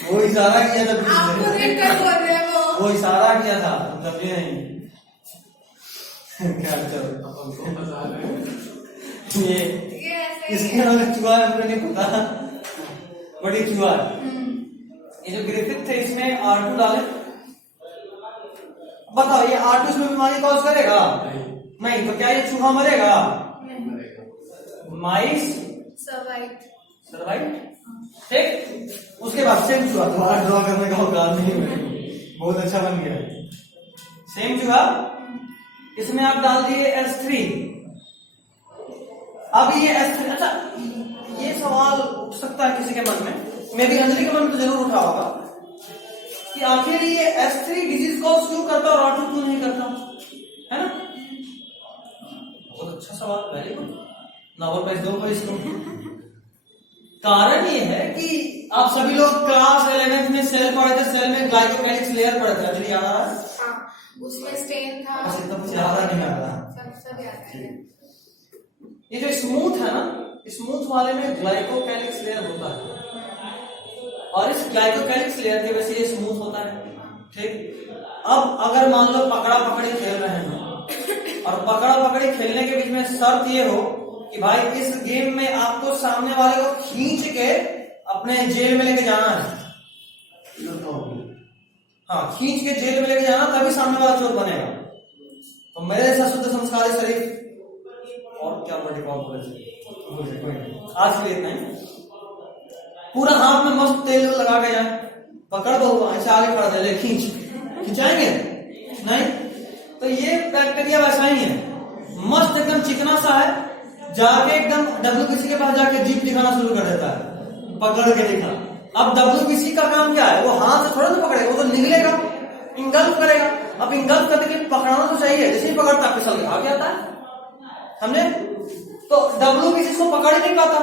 वो इशारा किया था पीछे आपको से। देख कर बोल रहे हैं वो इशारा किया था, मतलब ये नहीं। क्या चलो, आप हमको फंसा रहे हैं। ये ऐसे ही इसके है। नाम चूहा है, हमको नहीं पता, बट ये चूहा है। ये जो ग्रिफिथ थे, इसमें R2 डाले। बताओ, ये R2 इसमें बीमारी कॉज करेगा? नहीं, तो क्या ये चूहा मरेगा? मरेगा। Mice survive. सर्वाइव, ठीक। उसके बाद सेम चूहा, दोबारा ड्रॉ करने का औकात नहीं है, बहुत अच्छा बन गया। सेम चूहा, इसमें आप डाल दिए S3। अब ये S3, अच्छा ये सवाल उठ सकता है किसी के मन में, मे भी अंजलि के मन में तो जरूर उठा होगा कि आखिर ये S3 डिजीज कॉज क्यों करता और R2 क्यों नहीं करता, है ना? बहुत अच्छा सवाल, वेरी गुड, नोबेल प्राइज दो इसको। कारण ये है कि आप सभी लोग क्लास 11th में सेल पढ़े थे, सेल में ग्लाइकोकैलिक्स लेयर पढ़े थे, अंजलि याद आ रहा है? हाँ, उसमें स्टेन था। बस इतना कुछ याद नहीं आ रहा। सब याद है। ये जो स्मूथ है ना, स्मूथ वाले में ग्लाइकोकैलिक्स लेयर होता है और इस ग्लाइकोकैलिक्स लेयर की वजह से ये स्मूथ होता है, ठीक। अब अगर मान लो पकड़ा पकड़ी खेल रहे हैं और पकड़ा पकड़ी खेलने के बीच में शर्त ये हो कि भाई इस गेम में आपको सामने वाले को खींच के अपने जेल में लेके जाना है, हाँ खींच के जेल में लेके जाना, तभी सामने वाला चोर बनेगा। तो मेरे जैसा शुद्ध संस्कारी शरीफ और क्या बड़ी आज के लिए इतना ही, पूरा हाथ में मस्त तेल लगा के जाए, पकड़ दो ऐसे आगे खड़ा दे, खिंचाएंगे नहीं। तो ये बैक्टीरिया वैसा ही है, मस्त एकदम चिकना सा है, जाके एकदम WBC के पास जाके जीप दिखाना शुरू कर देता है, पकड़ के दिखा। अब WBC का काम क्या है, वो हाथ से थोड़ा ना पकड़ेगा, वो तो निगलेगा, इंगल्फ करेगा। अब इंगल्फ करने के लिए पकड़ना तो चाहिए, जैसे ही पकड़ता फिसल के आगे आता है, हमने तो WBC को पकड़ ही नहीं पाता।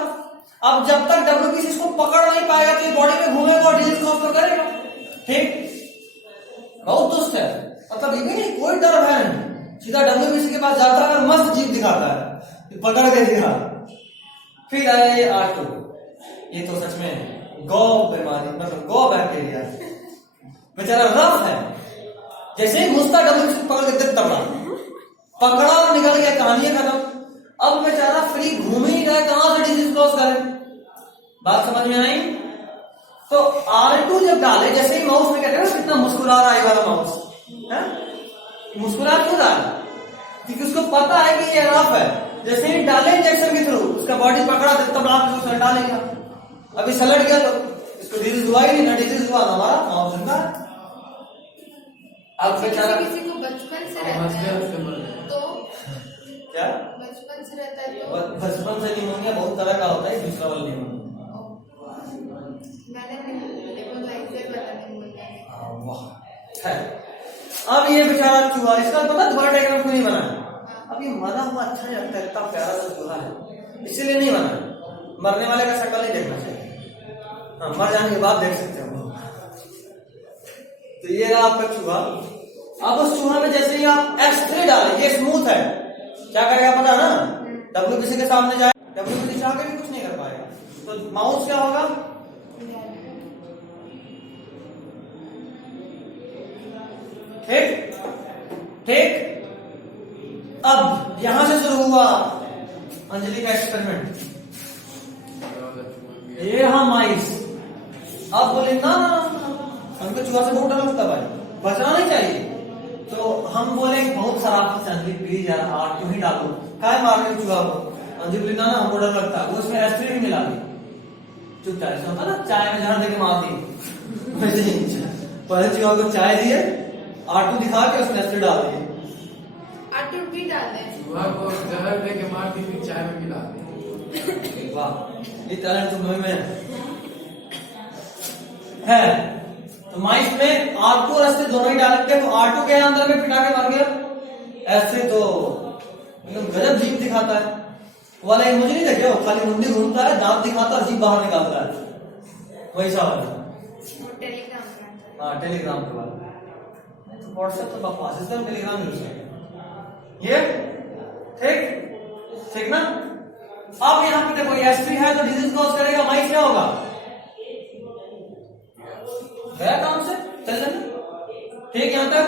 अब जब तक WBC को पकड़ नहीं पाएगा तो ये बॉडी में घूमेगा और डिजीज कॉज तो करेगा, ठीक। बहुत दुष्ट है, मतलब ये नहीं कोई डर है नहीं, सीधा WBC के पास जाता है, मस्त जीप दिखाता है, पकड़ के दिखा। फिर आए R2, ये तो सच में गौ बीमारी, मतलब गौ बैक्टीरिया, बेचारा रफ है, जैसे ही घुसता WBC को पकड़ के तबड़ा पकड़ा और निकल गया, कहानी खत्म। अब बेचारा फ्री घूम ही रहा है, कहां से डिजीज कॉज करे, बात समझ में आई? तो R2 जब डाले, जैसे ही माउस में कहते हैं ना कितना मुस्कुरा रहा है वाला माउस है, मुस्कुरा क्यों रहा है? क्योंकि उसको पता है कि ये रफ है, जैसे ही डाले इंजेक्शन के थ्रू उसका बॉडी पकड़ा तब आप उसको हटा लेगा। अभी सलट गया तो इसको डिजीज हुआ ही नहीं, ना डिजीज हुआ हमारा माउस जिंदा है। अब बेचारा किसी को बचपन से रहता है तो क्या, बचपन से रहता है तो बचपन से निमोनिया बहुत तरह का होता है, दूसरा वाला निमोनिया मैंने नेबुलाइजर वाला निमोनिया। वाह है। अब ये बेचारा चूहा, इसका पता दोबारा डायग्राम क्यों नहीं बना? अब ये मरा हुआ अच्छा नहीं लगता, इतना प्यारा सा चूहा है, इसीलिए नहीं बना। मरने वाले का शक्ल नहीं देखना चाहिए, हाँ मर जाने के बाद देख सकते हो। तो ये रहा आपका चूहा। अब उस चूहा में जैसे ही आप S3 डालें, ये स्मूथ है, क्या करेगा पता ना, WBC के सामने जाए, WBC चाह के भी कुछ नहीं कर पाएगा, तो माउस क्या होगा, ठीक ठीक। अब यहां से शुरू हुआ अंजलि का एक्सपेरिमेंट। ये हाँ माइस, अब बोले ना हमको चूहा से बहुत डर लगता भाई, बचना नहीं चाहिए। तो हम बोले बहुत खराब से अंजलि प्लीज यार R2 ही डालो, काय मार रहे चूहा को? अंजलि बोली ना हमको डर लगता है, वो उसमें S3 भी मिला दी, चुपचाप ऐसा होता ना चाय में जहर देके मार दी, पहले चूहा को चाय दिए, R2 दिखा के उसने S3 डाल दिए, R2 भी डाल दे, चूहा को जहर दे के मार दी, फिर चाय में मिला दी। वाह ये टैलेंट तुम्हें में है। तो माइस में R2 और S3 दोनों ही डाल के, तो R2 के अंदर में पिटा के मार गया, S3 तो एकदम गजब जीप दिखाता है वाला। एक मुझे नहीं देखे, वो खाली मुंडी घूमता है, दांत दिखाता है और जीप बाहर निकालता है, वैसा वाला। टेलीग्राम, हाँ टेलीग्राम के बाद तो व्हाट्सएप तो बकवास, इसलिए हम टेलीग्राम यूज करते हैं। ये ठीक ठीक ना। अब यहाँ पे देखो S3 है तो डिजीज कॉज करेगा, माइस क्या होगा, गया काम से चल जाना, ठीक यहाँ तक।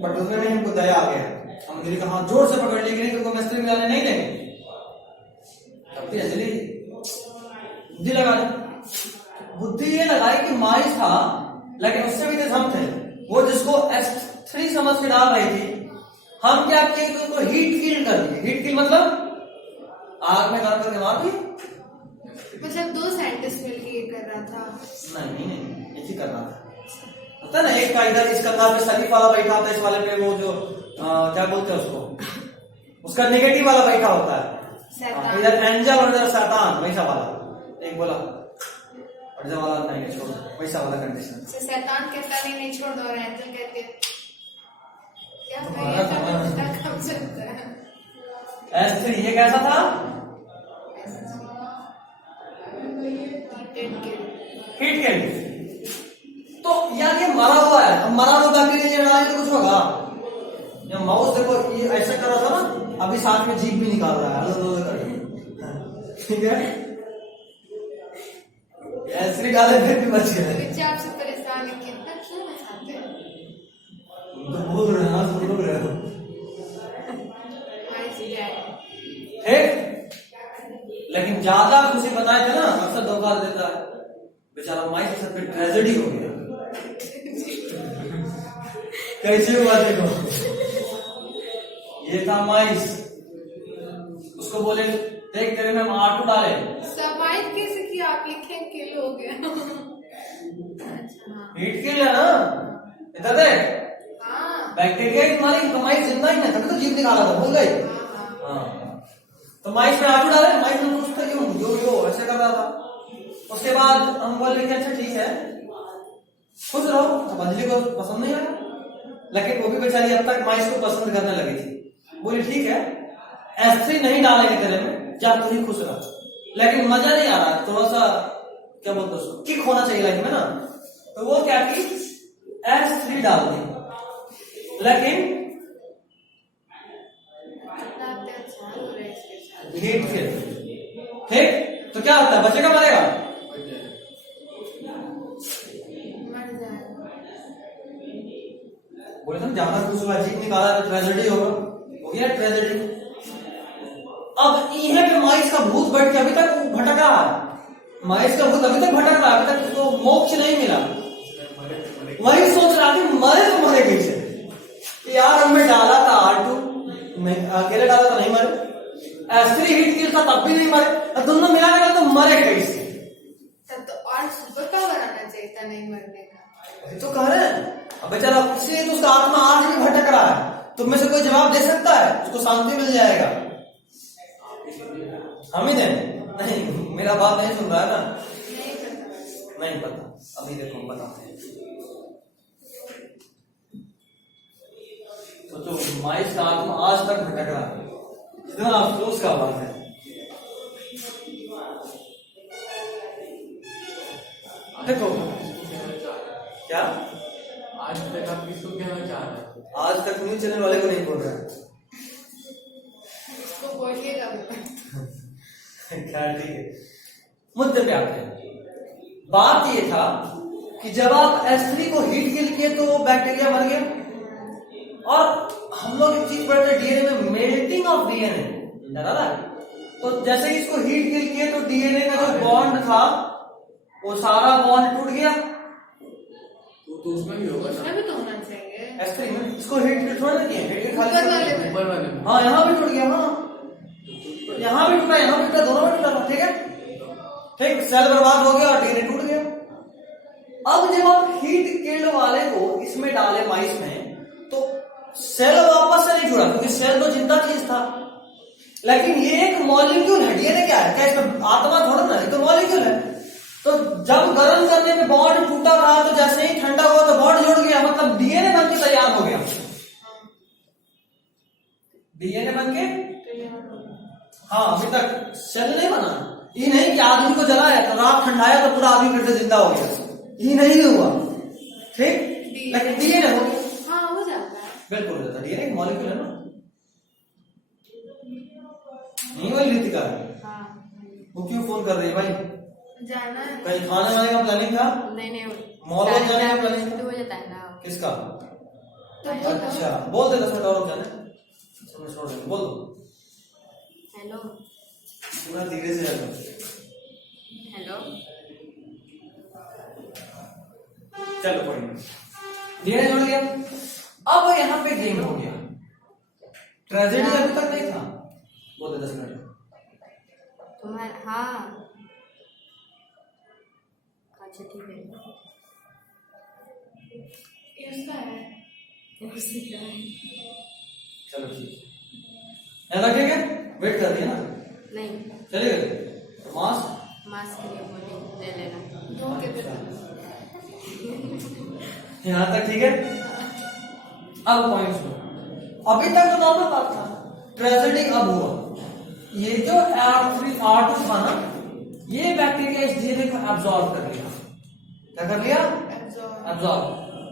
बट उसमें नहीं हमको दया आ गया, हम अंजलि का हाथ जोर से पकड़ लिए कि नहीं तुमको S3 मिलाने नहीं देंगे, तब भी अंजलि बुद्धि लगा दी। बुद्धि ये लगाई कि माइस था, लेकिन उससे भी तेज हम थे, वो जिसको S3 समझ के डाल रही थी, हम क्या किए कि उनको हीट किल कर दिए। हीट किल मतलब आग में गर्म करके मार दिए, मतलब दो साइंटिस्ट मिलके ये कर रहा था। नहीं एक ही कर रहा था, होता है ना, एक का इधर इस कंधा पे शरीफ वाला बैठा होता है, इस वाले पे वो जो क्या बोलते हैं उसको, उसका नेगेटिव वाला बैठा होता है, इधर एंजल और इधर शैतान, वैसा वाला एक बोला, और इधर वाला नहीं छोड़, वैसा वाला कंडीशन। शैतान कहता नहीं छोड़ दो, और एंजल कहते क्या कम चलता है। S3 ये कैसा था? हीट के तो यार ये मरा हुआ है, अब मरा हुआ बैक्टीरिया डाला तो कुछ होगा। ये माउस देखो ये ऐसे कर रहा था ना, अभी साथ में जीभ भी निकाल रहा है, ठीक है। S3 डाले फिर भी बच गए। बच्चे आपसे परेशान है, कितना क्यों मचाते हैं? तो बोल रहे हैं, बोल रहे हो ठीक, लेकिन ज्यादा खुशी बताए थे ना, अक्सर धोखा देता है बेचारा। माइस के साथ ट्रेजेडी हो गया। कैसे हुआ देखो, ये था माइस, उसको बोले देख तेरे में R2 डाले, सरवाइव कैसे किया आप? लिखें किल हो गया। हीट किल है ना, इधर देख, बैक्टीरिया की मालिक, तो माइस जिंदा ही नहीं, तभी तो जीव निकाला था, भूल गई। हाँ, तो माइस में R2 डाले, माइस में कुछ था यो ऐसे कर रहा था। उसके बाद हम बोले कि अच्छा ठीक है खुश रहो, अब अंजलि को पसंद नहीं आया, लेकिन वो भी बेचारी अब तक माइस को पसंद करने लगी थी। बोली ठीक है S3 नहीं डालेंगे तेरे में, जा तू ही खुश रह, लेकिन मजा नहीं आ रहा, थोड़ा सा क्या बोलते उसको, किक होना चाहिए लाइफ में ना। तो वो क्या की S3 डाल दी, लेकिन हीट के ठीक, तो क्या होता है, बचेगा मरेगा? बोले तुम ज्यादा कुछ अजीब निकाला तो ट्रेजेडी होगा, हो गया ट्रेजेडी। अब इन्हें पे माइस का भूत बैठ के अभी तक भटक रहा है, माइस का भूत अभी तक भटक रहा है, अभी तक उसको मोक्ष नहीं मिला। वही सोच रहा कि मरे तो मरे कैसे यार, हमने डाला था R2, मैं अकेले डाला तो नहीं मरे, S3 हीट किल था तब भी नहीं मरे, अब दोनों मिला के तो मरे कैसे? तब तो और सुपर पावर आना चाहिए था नहीं मरने का। तो कह रहे हैं अब बेचारा, इसलिए तो उसका आत्मा आज भी भटक रहा है। तुम में से कोई जवाब दे सकता है, उसको शांति मिल जाएगा। हम ही दें? नहीं, मेरा बात नहीं सुन रहा है ना, नहीं पता, अभी देखो बताते हैं। तो माइस का आत्मा आज तक भटक रहा है, इतना अफसोस का बात है। देखो क्या आज तक आप किसको कहना चाह रहे हैं? आज तक न्यूज चैनल वाले को नहीं बोल रहा है। इसको बोलिएगा क्या ठीक है, मुद्दे पे आते हैं। बात ये था कि जब आप S3 को हीट किल किए तो बैक्टीरिया मर गया, और हम लोग एक चीज पढ़ते हैं डीएनए में, मेल्टिंग ऑफ डीएनए, जाना ना। तो जैसे ही इसको हीट किल किए तो डीएनए का जो बॉन्ड था वो सारा बॉन्ड टूट गया। तो उसमें भी होगा ना, उसमें भी तो होना चाहिए। S3 में इसको हीट किल थोड़ा ना किए, हीट किल खाली ऊपर वाले में। हाँ यहाँ भी टूट गया, हाँ यहाँ भी टूटा, यहाँ भी टूटा, दोनों में टूटा था, ठीक है ठीक, सेल बर्बाद हो गया और डीएनए टूट गया। अब जब आप हीट किल्ड वाले को इसमें डाले माइस में, तो सेल वापस से नहीं जुड़ा, क्योंकि सेल तो जिंदा चीज था, लेकिन ये एक मॉलिक्यूल है। डीएनए क्या है, क्या इसमें आत्मा थोड़ा ना, ये तो मॉलिक्यूल है। तो जब गर्म करने पे बॉन्ड टूटा था, तो जैसे ही ठंडा हुआ तो बॉन्ड जुड़ गया, मतलब डीएनए बन के तैयार हो गया, डीएनए बन के। हाँ अभी तक सेल नहीं बना, ये नहीं कि आदमी को जलाया तो रात ठंडाया तो पूरा आदमी फिर से जिंदा हो गया, ये नहीं हुआ, ठीक, लेकिन डीएनए हो गया। हाँ हो जाता है, बिल्कुल हो जाता है, डीएनए मॉलिक्यूल है ना, नहीं वही रीतिका है। हाँ वो क्यों फोन कर रही है भाई? जाना है। कहीं खाने वाने का प्लानिंग था? नहीं मॉल में जाने का प्लानिंग था? हो जाता है ना। किसका? तो अच्छा बोल दे 10 मिनट और जाने, छोड़ दे, बोल दो। हेलो पूरा धीरे से जाना। हेलो चलो कोई नहीं, धीरे जुड़ गया। अब यहाँ पे गेम हो गया, ट्रेजेडी अभी तक नहीं था। बोल दे 10 मिनट। तुम्हारा हाँ अच्छा ठीक है। ये उसका है, उसी का है। चलो ठीक है, ऐसा ठीक है, वेट कर दिया ना, नहीं, चलिए मास मास्क के लिए बोले ले लेना। दो के दे दो। यहाँ तक ठीक है। अब पॉइंट अभी तक तो नॉर्मल बात था, ट्रेजेडी अब हुआ। ये जो R2 था ना, ये बैक्टीरिया इस डीएनए को एब्जॉर्ब कर लिया। क्या कर लिया? एब्जॉर्ब।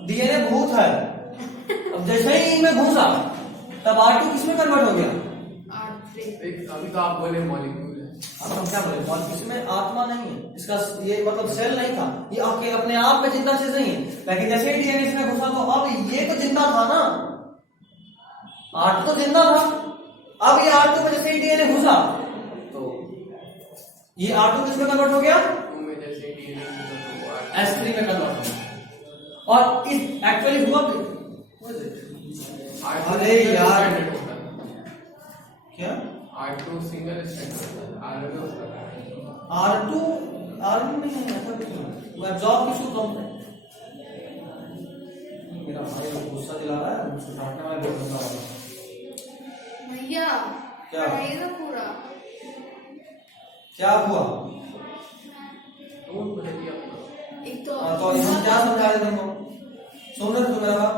डीएनए भूत है, अब जैसे ही इनमें घुसा तब R2 किसमें कन्वर्ट हो गया? R3 अभी तो आप बोले मॉलिक्यूल है। अब हम क्या बोले, मॉलिक्यूल में आत्मा नहीं है, इसका ये मतलब सेल नहीं था, ये आपके अपने आप में जिंदा चीज नहीं है। लेकिन जैसे ही डीएनए इसमें घुसा तो अब ये तो जिंदा था ना, R2 तो जिंदा था। अब ये R2 में जैसे ही डीएनए घुसा तो ये R2 किसमें कन्वर्ट हो गया? टू में जैसे डीएनए S3 में कन्वर्ट हो गया। और इस एक्चुअली हुआ अरे यार क्या R2 सिंगल स्ट्रैंड R2 नहीं है, ऐसा कुछ नहीं, वो एब्जॉर्ब की सूत्र है। मेरा भाई गुस्सा दिला रहा है, मुझको डांटने वाला बहुत बंदा वाला। भैया क्या? पढ़ाइए ना पूरा। क्या हुआ? एक तो तो हम क्या समझा रहे तुमको? सुन रहे तुम मेरा बात?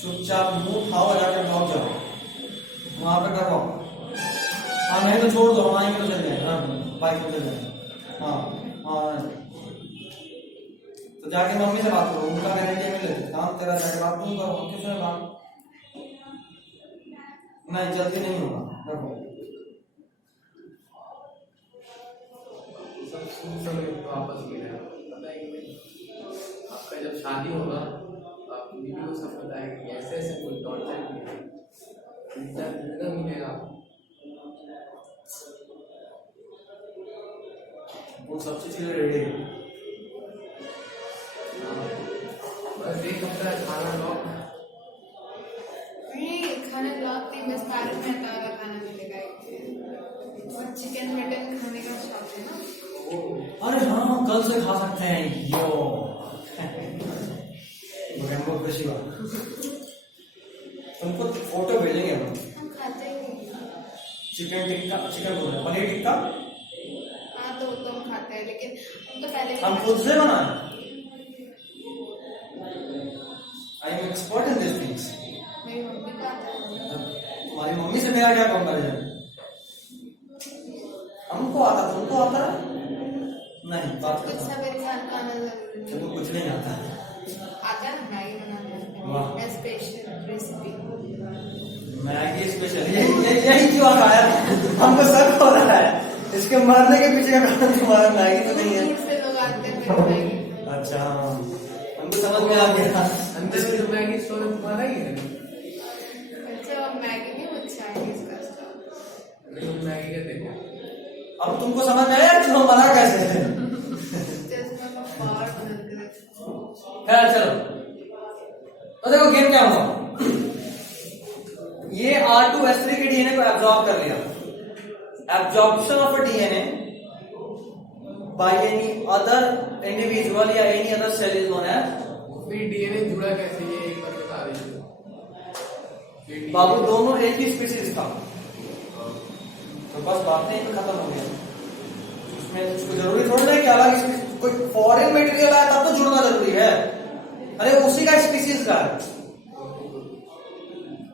चुपचाप मुंह खाओ, जाकर ब्लॉक जाओ, वहां पे करवाओ। हाँ नहीं तो छोड़ दो, हम आएंगे तो चल जाएंगे। हाँ बाइक में चल जाएंगे। हाँ हाँ तो जाके मम्मी से बात करो, उनका गारंटी मिल लेते काम तेरा, जाके बात तुम करो, हम किससे बात नहीं, जल्दी नहीं होगा। देखो वापस मिलेगा, बताएंगे आपका जब शादी होगा तो आप बीवी को सब बताएंगे ऐसे ऐसे कोई टॉर्चर किया, इतना मिलेगा। वो सबसे चीजें रेडी है। बस एक हफ्ता खाना लॉक नहीं खाने ब्लॉक नहीं, बस पार्क में आता वाला खाना मिलेगा। और चिकन मटन खाने का शौक है ना। अरे हाँ कल से खा सकते हैं यो रेमबो खुशी बात। तुमको फोटो भेजेंगे हम, खाते ही नहीं। चिकन टिक्का, चिकन बोल रहे हैं, पनीर टिक्का हाँ तो हम खाते हैं, लेकिन हम तो पहले हम खुद से बनाए। I am expert in this things. मेरी मम्मी को आता है। तुम्हारी मम्मी से मेरा क्या कंपैरिजन? हमको आता, तुमको आता है नहीं? बात कुछ करता सब इंसान को आना जरूरी है। तुमको कुछ नहीं आता है। आता है मैगी बनाना, वाह। Special recipe. मैगी स्पेशल, यही क्यों आ रहा है? हमको सब हो रहा है, इसके मरने के पीछे का कारण तुम्हारा मैगी तो नहीं है। दूर से लोग आते हैं फिर मैगी। अच्छा हमको समझ में आ गया। अंदर में जो मैगी स्टोर है तुम्हारा ही है। अच्छा मैगी नहीं, वो चाइनीज का स्टॉल। नहीं मैगी का देखा। अब तुमको समझ में आया कि हम बना कैसे है? जिसमें वो पावर बदलते हैं। खैर चलो, तो देखो गेम क्या हुआ। ये R2S3 के डीएनए को एब्जॉर्ब कर लिया। Absorption of a DNA by any other individual या any other cell is known as. फिर डीएनए जुड़ा कैसे, ये एक बार बता दीजिए। बाबू दोनों एक ही स्पीसीज था, तो बस बातें ही खत्म हो गई। उसमें उसको जरूरी थोड़ी ना कि अलग कोई फॉरेन मटेरियल आया तब तो जुड़ना जरूरी है। अरे उसी का स्पीसीज का है,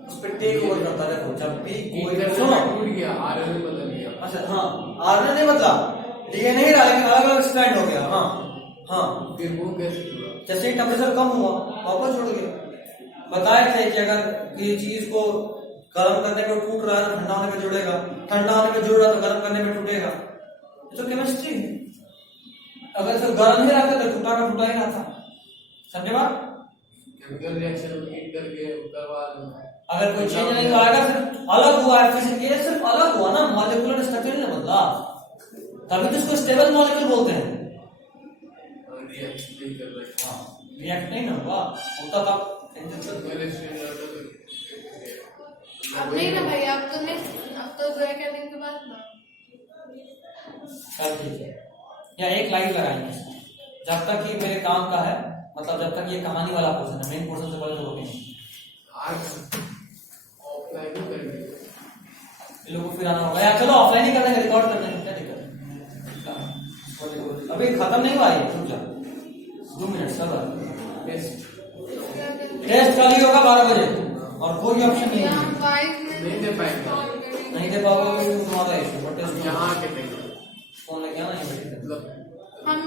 उस पर टेक ओवर करता है। देखो जब भी कोई सुनो, टूट गया, आरएनए बदल गया। अच्छा हाँ आरएनए नहीं बदला, डीएनए ही रहा लेकिन अलग अलग स्ट्रैंड हो गया। हाँ हाँ फिर वो कैसे जुड़ा? जैसे ही टेम्परेचर कम हुआ वापस जुड़ गया। बताए थे कि अगर ये चीज को गर्म करने पे टूट रहा है तो ठंडा होने पे जुड़ेगा, ठंडा होने पे जुड़ रहा है तो गर्म करने पे टूटेगा। ये तो केमिस्ट्री है। अगर तो गर्म ही रहता तो टूटा का टूटा ही रहता। समझे बात? केमिकल रिएक्शन हीट करके करवा दो। अगर कोई चेंज नहीं आएगा, सिर्फ अलग हुआ है, फिजिक्स ये सिर्फ अलग हुआ ना, मॉलिक्यूलर स्ट्रक्चर नहीं बदला, तभी तो इसको स्टेबल मॉलिक्यूल बोलते हैं। रिएक्शन नहीं कर रहे। हाँ रिएक्ट नहीं ना हुआ, होता था। अब नहीं ना भैया, अब तो 2 एक दिन के बाद ना। चल ठीक है, या एक लाइट लगाएंगे इसमें, जब तक ये मेरे काम का है, मतलब जब तक ये कहानी वाला पोर्शन है, मेन पोर्शन से पहले तो रोकेंगे। आज ऑफलाइन ही करेंगे। इन लोगों को फिर आना होगा, या चलो ऑफलाइन ही कर देंगे, रिकॉर्ड कर देंगे, क्या दिक्कत है। अभी खत्म नहीं हुआ ये, रुक जा 2 मिनट सबर। बेस्ट टेस्ट कल ही होगा 12 बजे, और कोई ऑप्शन नहीं है। नहीं दे पाएंगे, नहीं दे पाओगे तो तुम्हारा इशू, बट टेस्ट यहाँ आके देंगे। फोन लेके आना नहीं बेटे। मतलब हम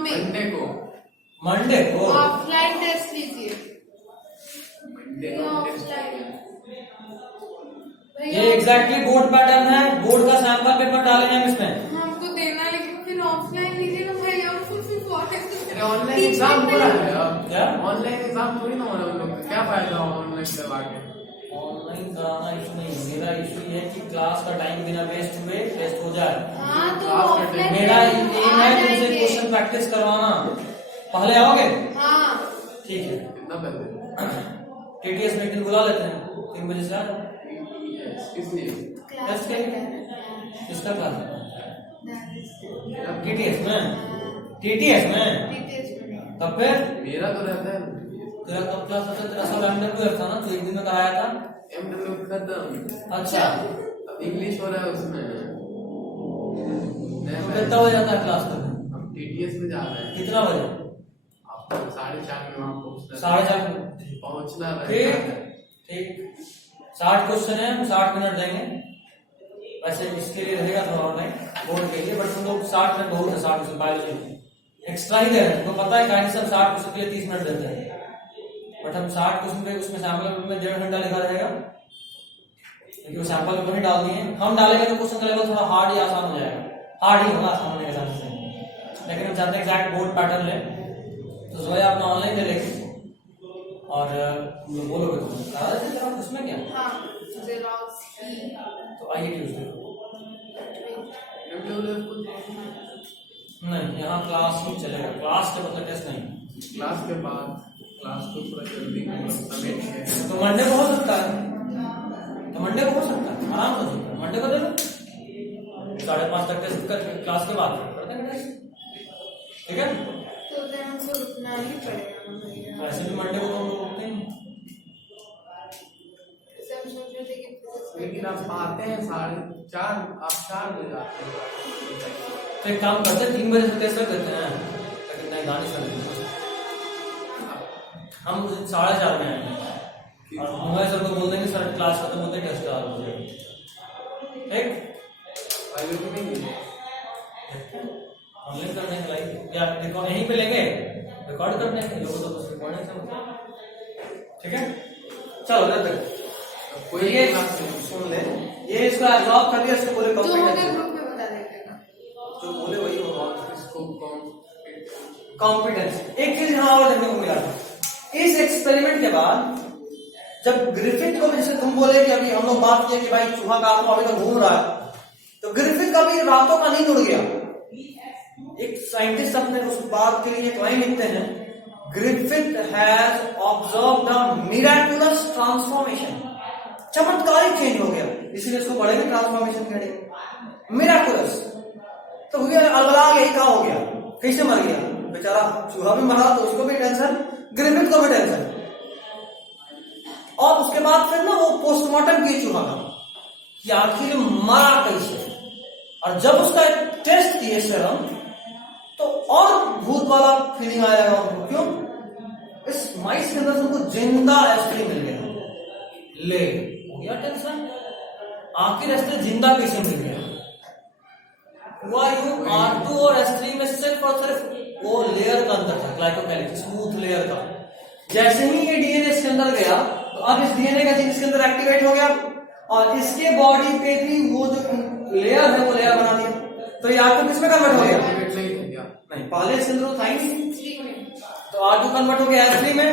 मंडे को ऑफलाइन टेस्ट लीजिए। मंडे को टेस्ट ये एग्जैक्टली बोर्ड पैटर्न है, बोर्ड का सैंपल पेपर डालेंगे हम इसमें। हमको देना, लेकिन फिर ऑफलाइन लीजिए ना भैया, फिर ऑनलाइन एग्जाम हो रहा है अब। क्या ऑनलाइन एग्जाम थोड़ी ना हो रहा है उन लोग का, क्या फायदा ऑनलाइन करवा के। ऑनलाइन कराना इशू नहीं है, मेरा इशू ये है कि क्लास का टाइम बिना वेस्ट हुए टेस्ट हो जाए। हाँ तो क्लास का ऑफलाइन मेरा एम है तुमसे क्वेश्चन प्रैक्टिस करवाना। पहले आओगे? हाँ ठीक है, कितना पहले टीटीएस मीटिंग बुला लेते हैं 3 बजे से। आ जाओ। किसने क्लास के किसका क्लास है? टीटीएस में? टीटीएस में तब फिर मेरा तो रहता है। तेरा कब क्लास होता है? तेरा सब एमडब्ल्यूएफ था ना, तो एक दिन में कराया था। एमडब्ल्यू खत्म, अच्छा, अब इंग्लिश हो रहा है उसमें। कितना बजे जाता है क्लास करने? हम टीटीएस में जा रहे हैं। कितना बजे? आपको 4:30 में वहाँ पहुँचना है। 4:30 पहुँचना ठीक है। ठीक। 60 क्वेश्चन है, हम 60 मिनट देंगे। वैसे इसके लिए रहेगा थोड़ा ऑनलाइन बोर्ड के लिए, बट हम लोग 60 मिनट बहुत है, 60 क्वेश्चन बायोलॉजी एक्स्ट्रा ही दे रहे हैं। तो पता है काइंड सब 60 क्वेश्चन के लिए 30 मिनट देते हैं, बट हम 60 क्वेश्चन पे उसमें सैंपल में 1.5 घंटा लिखा रहेगा, क्योंकि वो सैंपल पेपर ही डाल दिए। हम डालेंगे तो क्वेश्चन का लेवल थोड़ा हार्ड या आसान हो जाएगा। हार्ड ही होगा, आसान होने के साथ से, लेकिन हम चाहते हैं एग्जैक्ट बोर्ड पैटर्न ले। तो जोया अपना ऑनलाइन ले लेगी और बोलोगे तुम करा देते जरा उसमें क्या। हाँ जेरॉक्स की। तो आइए ट्यूजडे नहीं, यहाँ क्लास ही चलेगा, क्लास के मतलब टेस्ट नहीं। क्लास के बाद क्लास को थोड़ा जल्दी सबमिट है। तो मंडे को हो सकता है, तो मंडे को हो सकता है, आराम से हो सकता है। मंडे को दे लो 5:30 तक टेस्ट करके क्लास के बाद कर देंगे टेस्ट, ठीक है। तो फिर हमको रुकना ही पड़ेगा भैया। वैसे भी मंडे को तो हम लोग रुकते हैं। जैसे हम सोच रहे थे कि लेकिन आप आते हैं 4:30, आप 4 बजे आते हैं। तो एक काम करते हैं 3 बजे से टेस्ट कर देते हैं, लेकिन नहीं गाने कर देते हम उस दिन 4:30 में आएंगे और मोबाइल सर को बोल देंगे सर क्लास खत्म होते टेस्ट करा दीजिए, ठीक। ऑनलाइन कर देंगे लाइव, या रिकॉर्ड यहीं पे लेंगे, रिकॉर्ड कर देंगे लोगों तो बस रिकॉर्डिंग से मतलब, ठीक है। चलो रहते कोई ये क्लास सुन ले, ये इसको एब्जॉर्ब कर लिया, इसको बोले तो हमें कॉम्पिटेंस, ग्रुप में बता देगा। जो बोले वही होगा। इसको कॉम्पिटेंस। एक चीज यहाँ और देखने को मिला, इस एक्सपेरिमेंट के बाद जब ग्रिफिथ को, जैसे तुम बोले कि अभी हम लोग बात किया कि भाई चूहा का आत्मा अभी तक घूम रहा है, तो ग्रिफिथ का भी रातों का नींद उड़ गया। एक साइंटिस्ट अपने उस बात के लिए क्लाइम लिखते हैं, Griffith has observed the miraculous transformation, चमत्कारिक चेंज हो गया, इसलिए इसको पढ़ेंगे ट्रांसफॉर्मेशन करेंगे मिराकुलस। तो हुआ अलबला गया, क्या हो गया, कैसे मर गया बेचारा, चूहा भी मरा तो उसको भी टेंशन, ग्रिफिथ को भी टेंशन। और उसके बाद फिर ना वो पोस्टमार्टम किए चूहा का कि आखिर मरा कैसे, और जब उसका टेस्ट किए सेरम तो और भूत वाला फीलिंग आया लगा उनको। क्यों? इस माइस के अंदर से उनको जिंदा एस्ट्री मिल गया, ले हो गया टेंशन, आखिर एस्ट्री जिंदा कैसे मिल गया। हुआ यूं, R2 और S3 में सिर्फ और सिर्फ वो लेयर का अंतर था, ग्लाइकोकैलिक स्मूथ लेयर का। जैसे ही ये डीएनए इसके अंदर गया तो अब इस डीएनए का जीन इसके अंदर एक्टिवेट हो गया और इसके बॉडी पे भी वो जो लेयर है वो लेयर बना दिया। तो ये R2 किसमें कन्वर्ट हो गया? नहीं, पहले इसके अंदर था ही नहीं, तो R2 कन्वर्ट हो गया S3 में,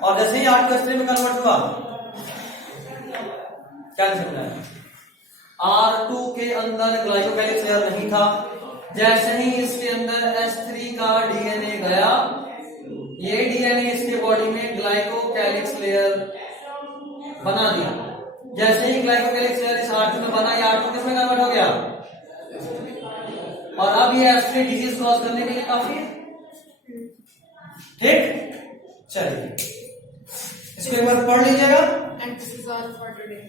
और जैसे ही R2 S3 में कन्वर्ट हुआ, क्या समझना है, R2 के अंदर ग्लाइकोकैलिक लेयर नहीं था, जैसे ही इसके अंदर S3 का डीएनए गया, ये डीएनए इसके बॉडी में ग्लाइकोकैलिक लेयर बना दिया। जैसे ही ग्लाइकोलिक शेयर इस R2 में बना, ये R2 किसमें कन्वर्ट हो गया, और अब ये एसिड डिजीज क्रॉस करने के लिए काफी है। ठीक, चलिए इसको एक बार पढ़ लीजिएगा। And this is all for today.